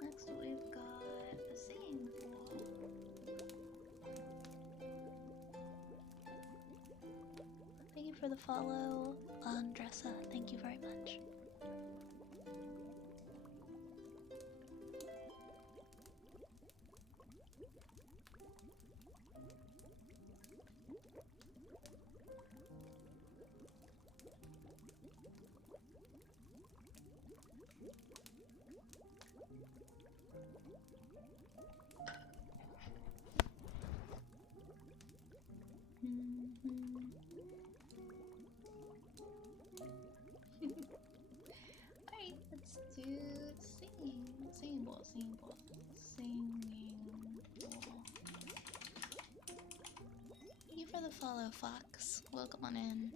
Next we've got a singing pool. Thank you for the follow, Andressa. Thank you very much. Alright, let's do singing bowl. Thank you for the follow, Fox. Welcome on in.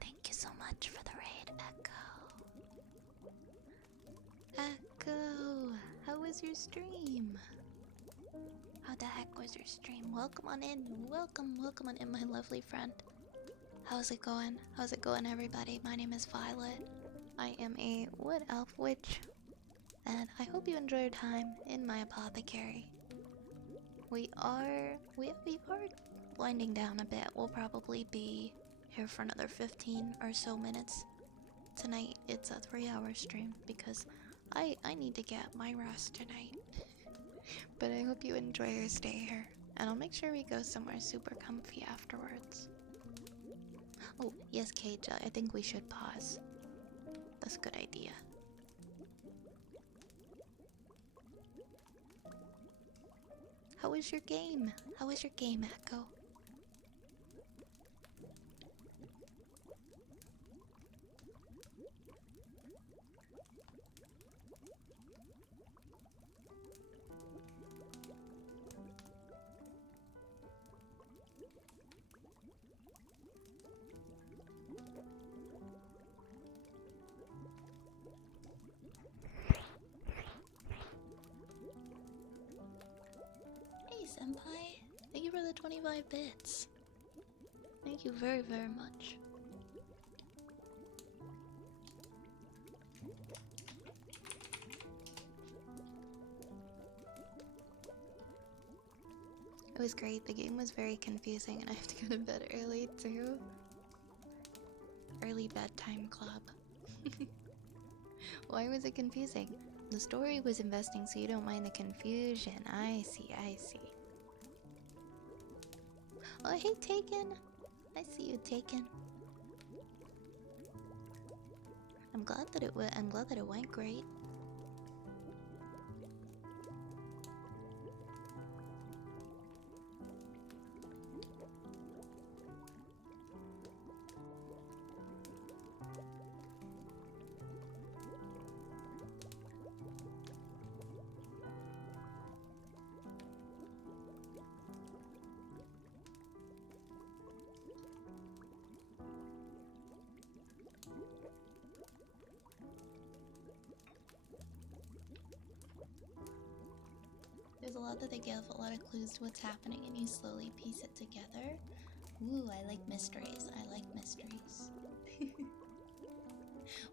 Thank you so much for the raid, Echo. Echo, how was your stream? How the heck was your stream? Welcome on in. Welcome on in, my lovely friend. How's it going? How's it going, everybody? My name is Violet. I am a wood elf witch, and I hope you enjoy your time in my apothecary. We are winding down a bit. We'll probably be here for another 15 or so minutes. Tonight it's a 3-hour stream because I need to get my rest tonight. But I hope you enjoy your stay here, and I'll make sure we go somewhere super comfy afterwards. Oh, yes, Cage, I think we should pause. That's a good idea. How was your game? How was your game, Echo? Hey, Senpai. Thank you for the 25 bits. Thank you very, very much. It was great. The game was very confusing, and I have to go to bed early too. Early bedtime club. Why was it confusing? The story was investing, so you don't mind the confusion. I see, I see. Oh, hey, Taken. I see you, Taken. I'm glad that it went great. There's a lot that they give, a lot of clues to what's happening, and you slowly piece it together. Ooh, I like mysteries. I like mysteries.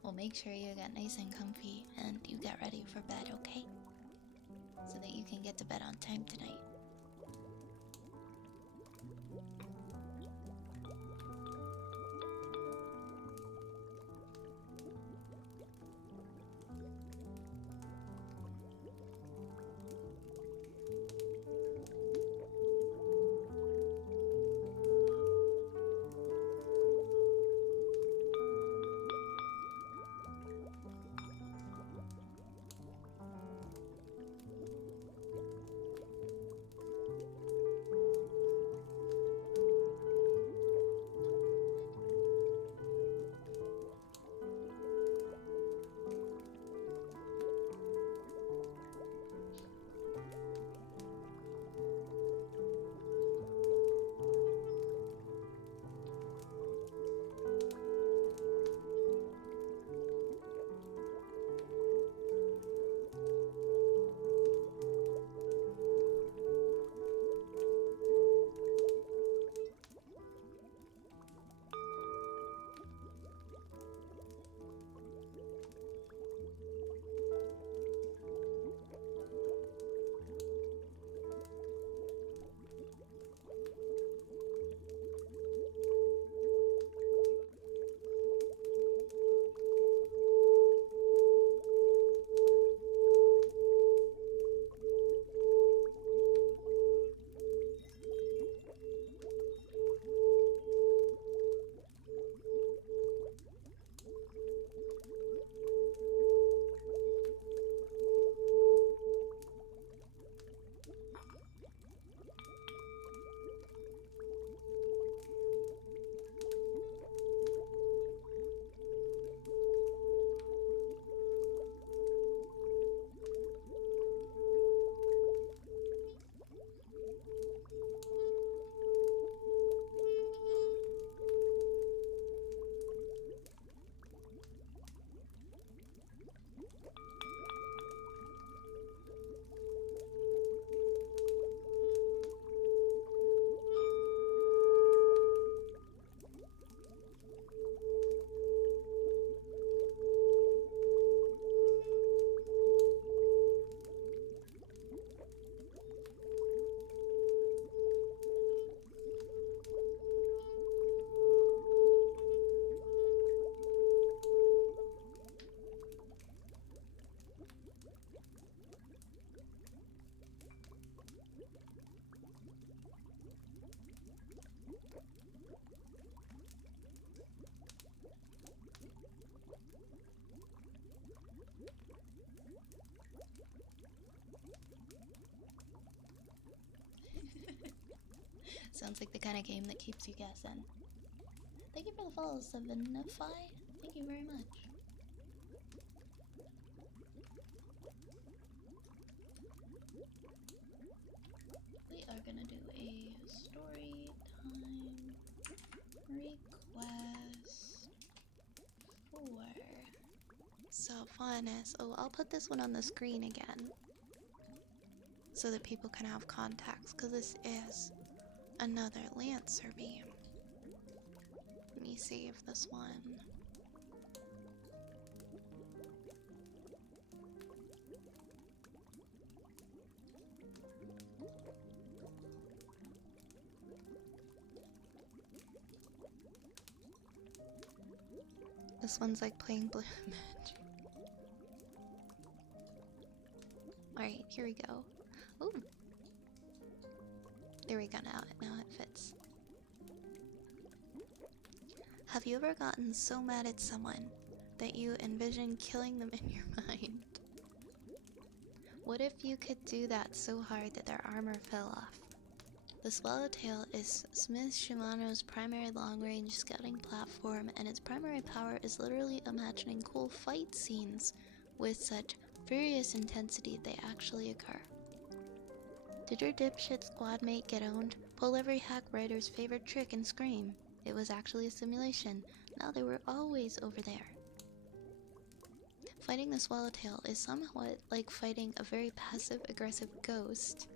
Well, make sure you get nice and comfy and you get ready for bed, okay? So that you can get to bed on time tonight. Sounds like the kind of game that keeps you guessing. Thank you for the follow, Sevenify. Thank you very much. We are gonna do a story time request for Sylvanas. Oh, I'll put this one on the screen again so that people can have context, because this is another Lancer beam. Let me save this one. This one's like playing Blue Magic. Alright, here we go. Ooh. There we go, now it fits. Have you ever gotten so mad at someone that you envision killing them in your mind? What if you could do that so hard that their armor fell off? The Swallowtail is Smith Shimano's primary long-range scouting platform, and its primary power is literally imagining cool fight scenes with such furious intensity they actually occur. Did your dipshit squadmate get owned? Pull every hack writer's favorite trick and scream. It was actually a simulation. Now they were always over there. Fighting the Swallowtail is somewhat like fighting a very passive-aggressive ghost.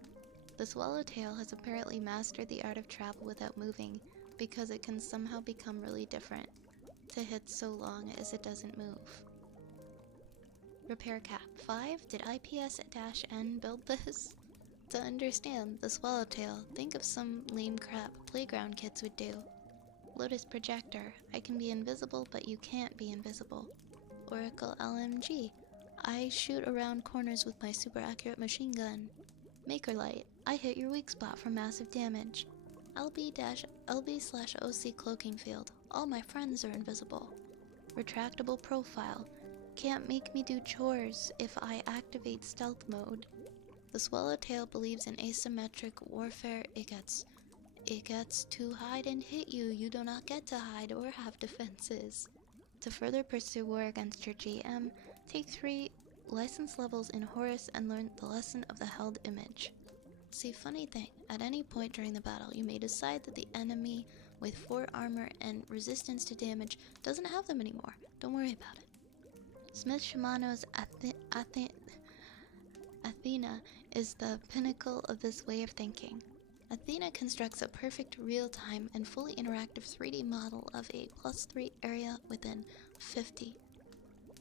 The Swallowtail has apparently mastered the art of travel without moving, because it can somehow become really different to hit so long as it doesn't move. Repair cap 5. Did IPS-N build this? To understand the Swallowtail, think of some lame crap playground kids would do. Lotus projector. I can be invisible, but you can't be invisible. Oracle LMG. I shoot around corners with my super accurate machine gun. Maker light. I hit your weak spot for massive damage. LB/OC cloaking field. All my friends are invisible. Retractable profile. Can't make me do chores if I activate stealth mode. The Swallowtail believes in asymmetric warfare. It gets to hide and hit you. You do not get to hide or have defenses. To further pursue war against your GM, take 3 license levels in Horus and learn the lesson of the held image. See, funny thing, at any point during the battle, you may decide that the enemy with 4 armor and resistance to damage doesn't have them anymore. Don't worry about it. Smith Shimano's Athena is the pinnacle of this way of thinking. Athena constructs a perfect real-time and fully interactive 3D model of a +3 area within 50.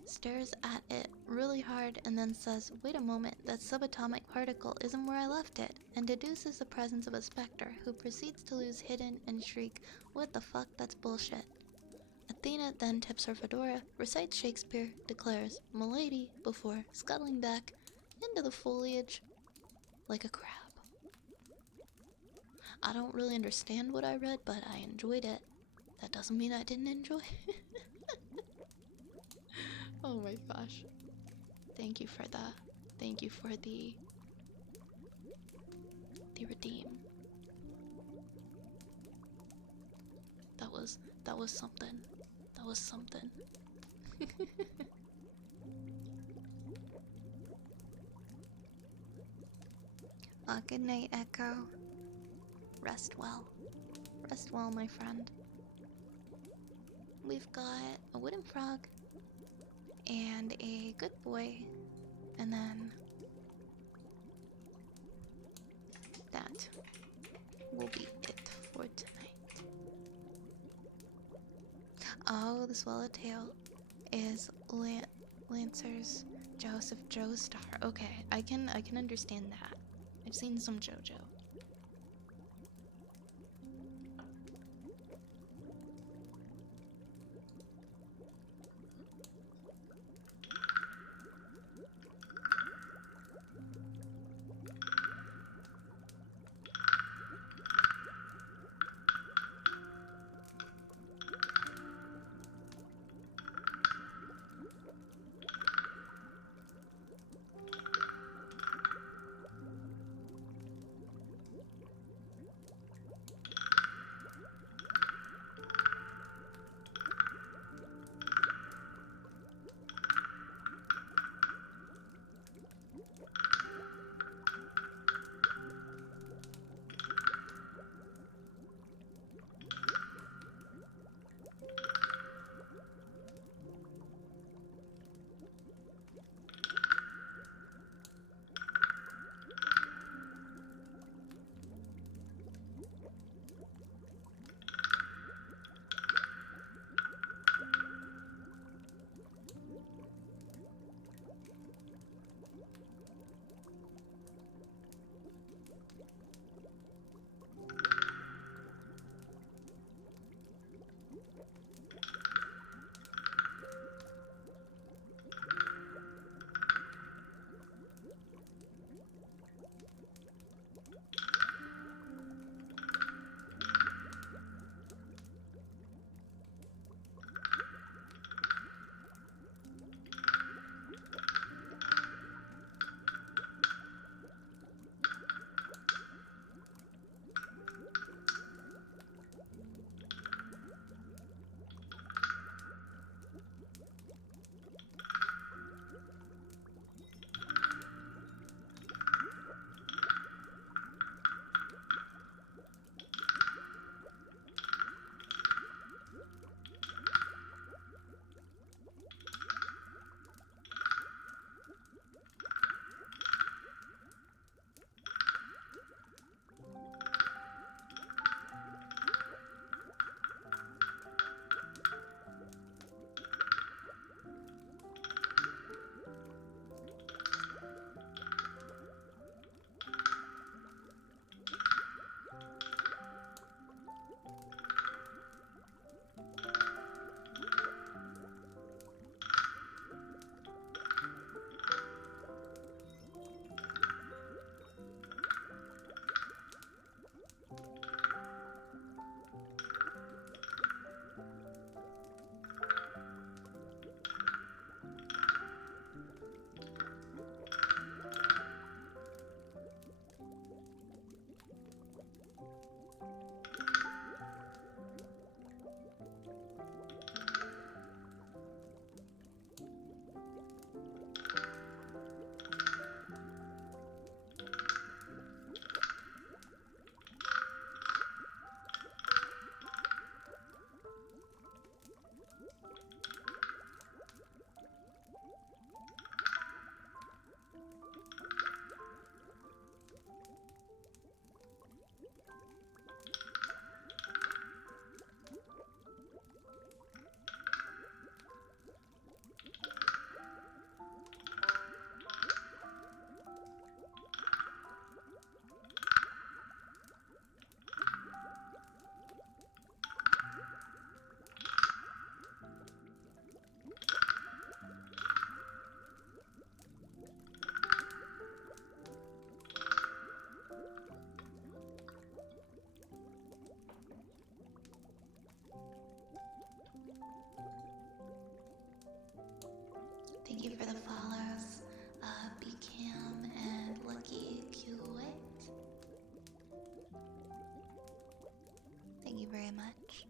Stares at it really hard and then says, wait a moment, that subatomic particle isn't where I left it, and deduces the presence of a specter, who proceeds to lose hidden and shriek, what the fuck, that's bullshit. Athena then tips her fedora, recites Shakespeare, declares, "Milady," before scuttling back into the foliage like a crab. I don't really understand what I read, but I enjoyed it. That doesn't mean I didn't enjoy it. Oh my gosh. Thank you for the redeem. That was something. That was something. Good night, Echo. Rest well. Rest well, my friend. We've got a wooden frog and a good boy, and then that will be it for tonight. Oh, the Swallowtail is Lancer's Joseph Joestar. Okay, I can understand that. I've seen some JoJo. Thank you for the follows, Bcam and Lucky Qwit. Thank you very much.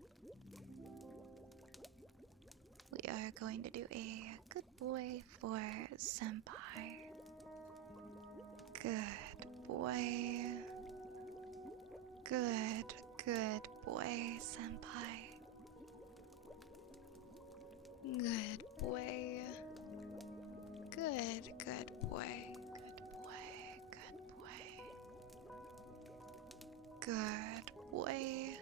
We are going to do a good boy for Senpai. Good boy. Good boy, Senpai. Good boy. Good boy. Good boy. Good boy.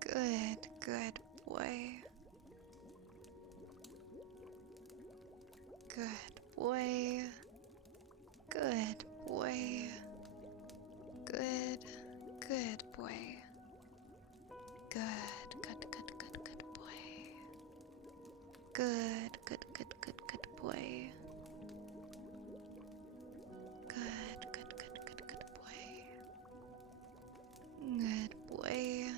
Good boy. Good boy. Good boy. Good boy. Good boy. Good boy. Good boy. Good boy. Good boy.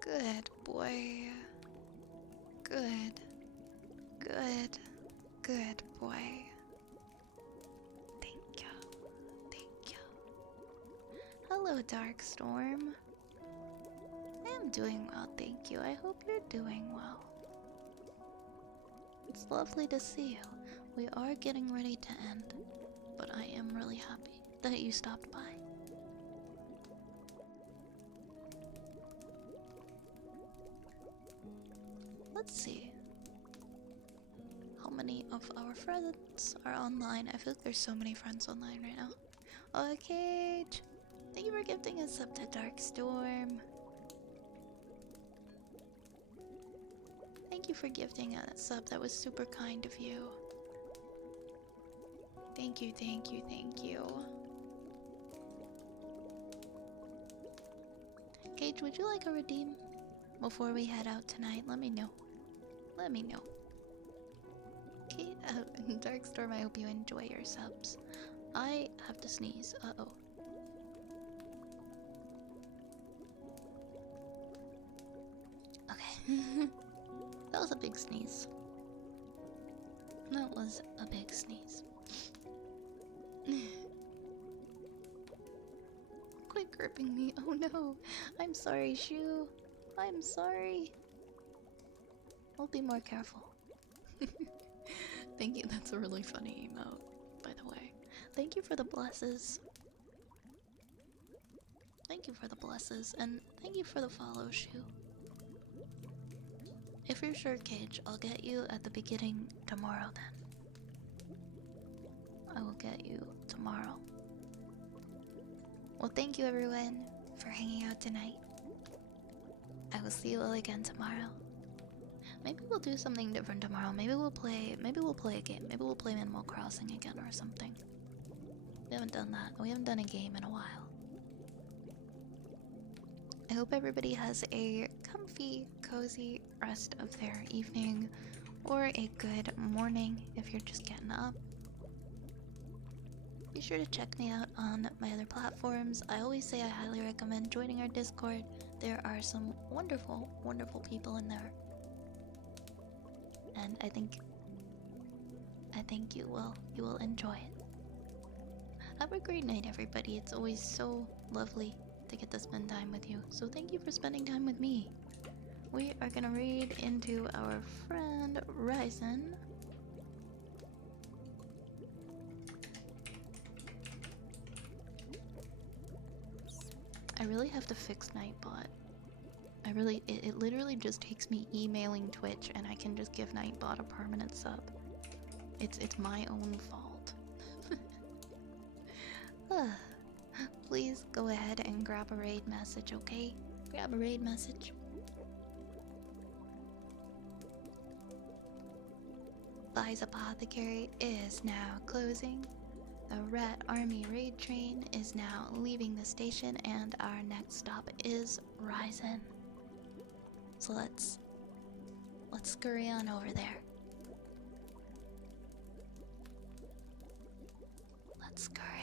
Good boy. Good boy. Thank you. Hello, Dark Storm. I am doing well, thank you. I hope you're doing well. It's lovely to see you. We are getting ready to end, but I am really happy that you stopped by. Let's see. How many of our friends are online? I feel like there's so many friends online right now. Oh, Cage! Thank you for gifting us up to Dark Storm. Thank you for gifting a sub. That was super kind of you. Thank you. Gage, would you like a redeem? Before we head out tonight, let me know. Okay, Darkstorm, I hope you enjoy your subs. I have to sneeze. Uh-oh. Okay. That was a big sneeze. Quit gripping me. Oh no. I'm sorry, Shu. I'm sorry. I'll be more careful. Thank you. That's a really funny emote, by the way. Thank you for the blesses. And thank you for the follow, Shu. If you're sure, Cage, I'll get you at the beginning tomorrow then. I will get you tomorrow. Well, thank you everyone for hanging out tonight. I will see you all again tomorrow. Maybe we'll do something different tomorrow. Maybe we'll play a game. Maybe we'll play Animal Crossing again or something. We haven't done that. We haven't done a game in a while. I hope everybody has a comfy, cozy rest of their evening or a good morning if you're just getting up. Be sure to check me out on my other platforms. I always say I highly recommend joining our Discord. There are some wonderful, wonderful people in there. And I think you will enjoy it. Have a great night, everybody. It's always so lovely to get to spend time with you. So thank you for spending time with me. We are gonna read into our friend Ryzen. I really have to fix Nightbot. It literally just takes me emailing Twitch and I can just give Nightbot a permanent sub. It's my own fault. Please go ahead and grab a raid message, okay? Grab a raid message. Vi's Apothecary is now closing. The Rat Army raid train is now leaving the station and our next stop is Ryzen. So let's scurry on over there. Let's scurry